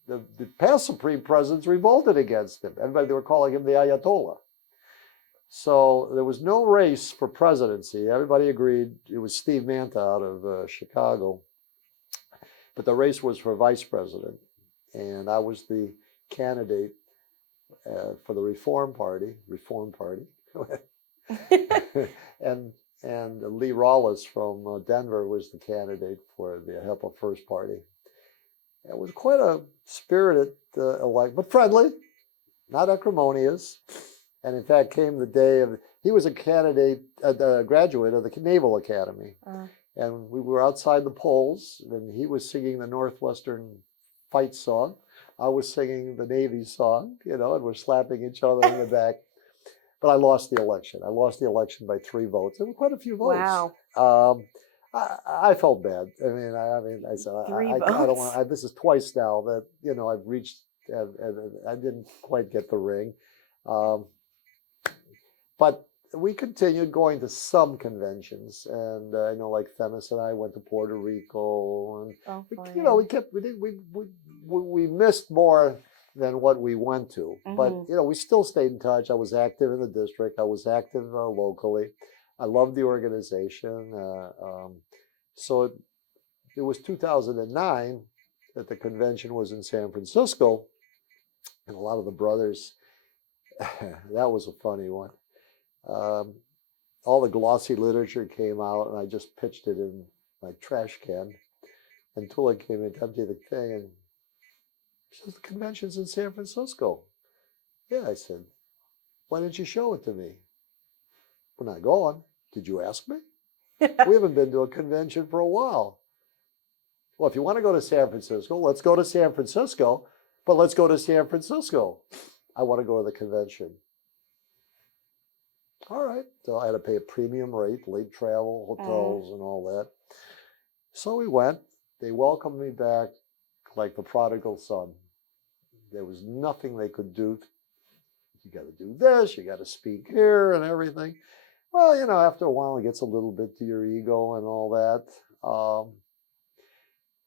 The past Supreme Presidents revolted against him. Everybody, they were calling him the Ayatollah. So there was no race for presidency. Everybody agreed it was Steve Manta out of Chicago. But the race was for vice president. And I was the candidate for the Reform Party. And Lee Rawless from Denver was the candidate for the AHEPA First Party. It was quite a spirited elect, but friendly, not acrimonious. And in fact, came the day of, he was a candidate, a graduate of the Naval Academy. And we were outside the polls, and he was singing the Northwestern fight song. I was singing the Navy song, and we're slapping each other in the back. But I lost the election. I lost the election by 3 votes. There were quite a few votes. Wow. I felt bad. I said, 3 I don't votes. want. This is twice now that I've reached, and I didn't quite get the ring. But we continued going to some conventions, and I know, like Themis and I went to Puerto Rico, and we missed more than what we went to. But we still stayed in touch. I was active in the district. I was active locally. I loved the organization. So it was 2009 that the convention was in San Francisco, and a lot of the brothers. That was a funny one. All the glossy literature came out, and I just pitched it in my trash can. And Tula came in to empty the thing, and she says, "The convention's in San Francisco." Yeah, I said, "Why didn't you show it to me?" "We're not going." "Did you ask me? We haven't been to a convention for a while." "Well, if you want to go to San Francisco, let's go to San Francisco, but let's go to San Francisco. I want to go to the convention." All right. So I had to pay a premium rate, late travel, hotels, and all that. So we went. They welcomed me back like the prodigal son. There was nothing they could do. You got to do this, you got to speak here and everything. Well, after a while, it gets a little bit to your ego and all that.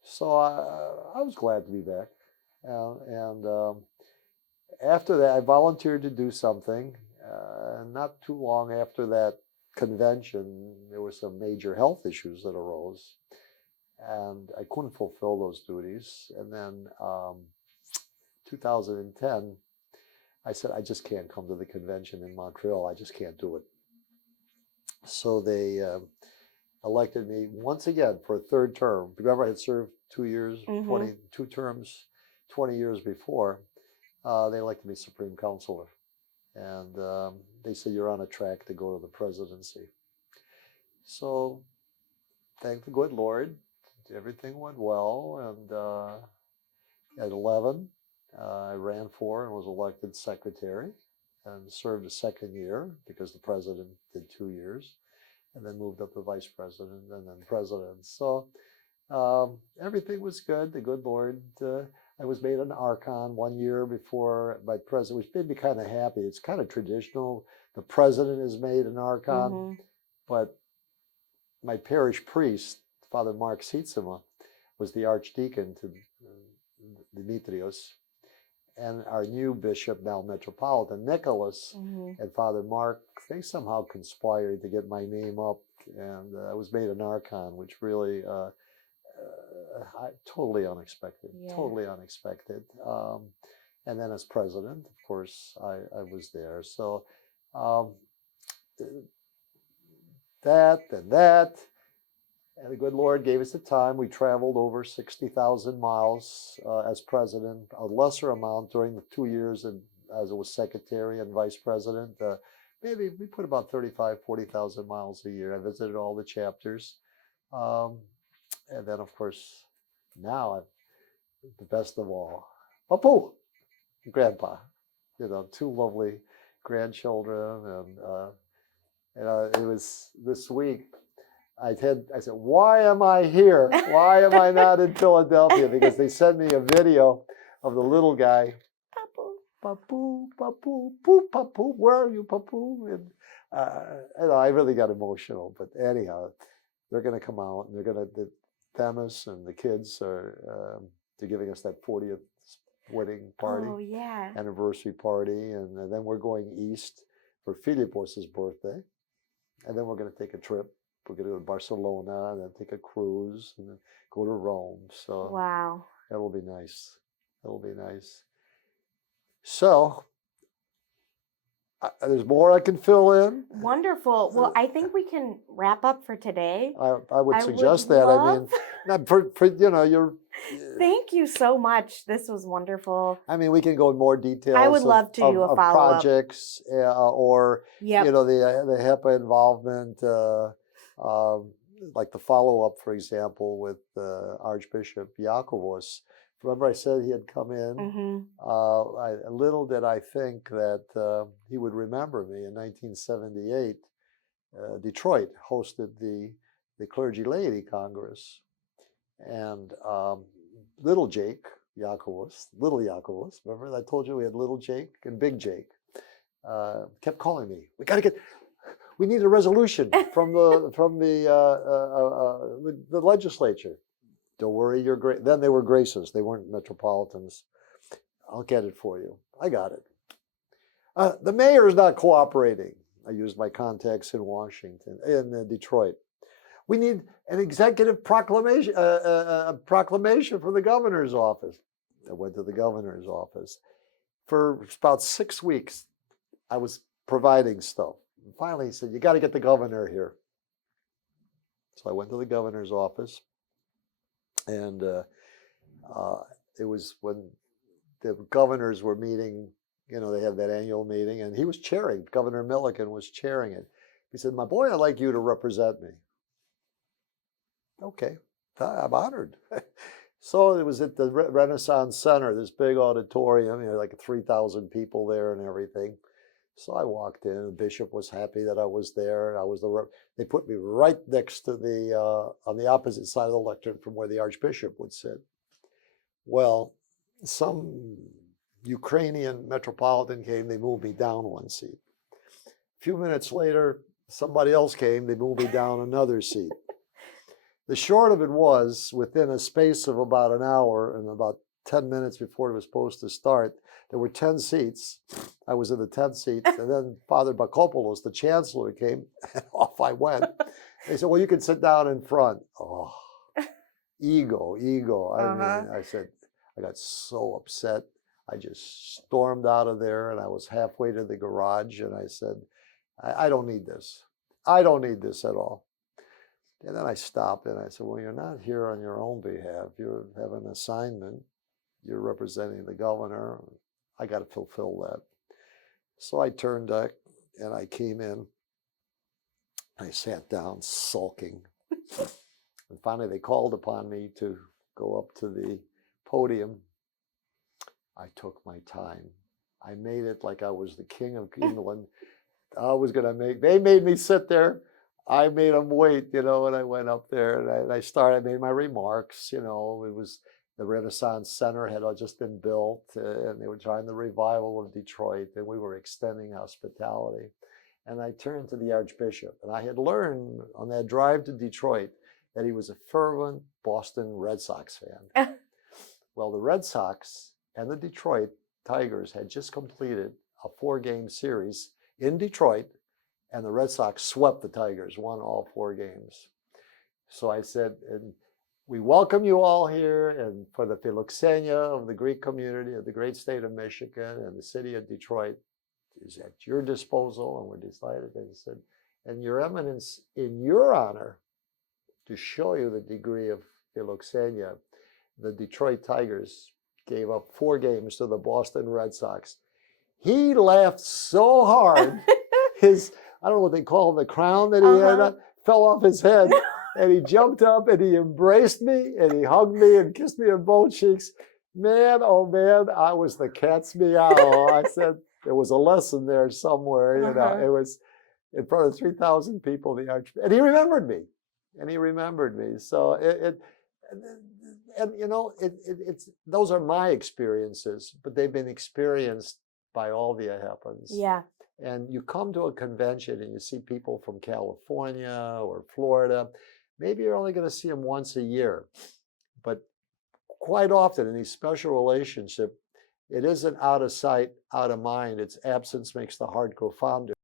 So I was glad to be back. After that, I volunteered to do something. Not too long after that convention, there were some major health issues that arose, and I couldn't fulfill those duties. And then 2010, I said, I just can't come to the convention in Montreal. I just can't do it. So they elected me once again for a 3rd term. Remember, I had served 2 years, 22 terms, 20 years before. They elected me Supreme Counselor. And they said, "You're on a track to go to the presidency." So thank the good Lord, everything went well. And at 11, I ran for and was elected secretary and served a 2nd year because the president did 2 years, and then moved up to vice president and then president. So everything was good. The good Lord. I was made an archon 1 year before my president, which made me kind of happy. It's kind of traditional. The president is made an archon, but my parish priest, Father Mark Sietsema, was the archdeacon to Demetrios, and our new bishop, now Metropolitan Nicholas, and Father Mark, they somehow conspired to get my name up, and I was made an archon, which really totally unexpected. And then as president, of course, I was there. So that, and the good Lord gave us the time. We traveled over 60,000 miles as president, a lesser amount during the 2 years as I was secretary and vice president. Maybe we put about 40,000 miles a year. I visited all the chapters. And then, of course, now I'm the best of all. Papu, Grandpa, 2 lovely grandchildren. And it was this week, I said, "Why am I here? Why am I not in Philadelphia?" Because they sent me a video of the little guy. Papu, Papu, Papu, Poo, Papu, where are you, Papu? And I really got emotional. But anyhow, they're going to come out, and the Themis and the kids are they're giving us that 40th wedding party, anniversary party, and then we're going east for Philippos' birthday, and then we're going to take a trip. We're going to go to Barcelona, and then take a cruise, and then go to Rome. So wow, that'll be nice. So There's more I can fill in. Wonderful. Well, I think we can wrap up for today. I would I suggest would that. I love- mean, not for you're. Thank you so much. This was wonderful. I mean, we can go in more details. I would love to do a of follow-up. projects or Yep. the HIPAA involvement, like the follow-up, for example, with Archbishop Yakovos. Remember, I said he had come in. Mm-hmm. Little did I think that he would remember me. In 1978, Detroit hosted the Clergy Laity Congress, and little Jake little Yakovos, remember I told you we had little Jake and big Jake, kept calling me. We need a resolution from the legislature. Don't worry, you're great. Then they were graces. They weren't metropolitans. I'll get it for you. I got it. The mayor is not cooperating. I used my contacts in Washington, in Detroit. We need an executive proclamation, a proclamation from the governor's office. I went to the governor's office. For about 6 weeks, I was providing stuff. And finally, he said, "You got to get the governor here." So I went to the governor's office, and it was when the governors were meeting. They had that annual meeting, and he was chairing. Governor Milliken was chairing it. He said, "My boy, I'd like you to represent me." Okay, I'm honored. So it was at the Renaissance Center, this big auditorium, like 3,000 people there and everything. So I walked in, the bishop was happy that I was there. They put me right next to on the opposite side of the lectern from where the archbishop would sit. Well, some Ukrainian metropolitan came, they moved me down one seat. A few minutes later, somebody else came, they moved me down another seat. The short of it was, within a space of about an hour and about 10 minutes before it was supposed to start, there were 10 seats. I was in the 10th seat, and then Father Bakopoulos, the chancellor, came, and off I went. They said, "Well, you can sit down in front." Oh, ego. I mean, I said, I got so upset. I just stormed out of there, and I was halfway to the garage, and I said, I don't need this. I don't need this at all. And then I stopped and I said, "Well, you're not here on your own behalf. You have an assignment. You're representing the governor. I got to fulfill that." So I turned back and I came in. I sat down sulking. And finally they called upon me to go up to the podium. I took my time. I made it like I was the king of England. They made me sit there. I made them wait, and I went up there and I made my remarks. It was the Renaissance Center had just been built, and they were trying the revival of Detroit, and we were extending hospitality. And I turned to the Archbishop, and I had learned on that drive to Detroit that he was a fervent Boston Red Sox fan. Well, the Red Sox and the Detroit Tigers had just completed a 4-game series in Detroit, and the Red Sox swept the Tigers, won all 4 games. So I said, "And we welcome you all here, and for the philoxenia of the Greek community of the great state of Michigan and the city of Detroit is at your disposal." And we're decided, and he said, "And your eminence, in your honor, to show you the degree of philoxenia, the Detroit Tigers gave up 4 games to the Boston Red Sox." He laughed so hard, I don't know what they call him, the crown that he had fell off his head. And he jumped up and he embraced me and he hugged me and kissed me on both cheeks. Man, oh man, I was the cat's meow. I said, there was a lesson there somewhere. It was in front of 3,000 people, and he remembered me. So it's those are my experiences, but they've been experienced by all the Ahepans. Yeah. And you come to a convention and you see people from California or Florida. Maybe you're only going to see them once a year, but quite often in these special relationships, it isn't out of sight, out of mind. It's absence makes the heart grow fonder.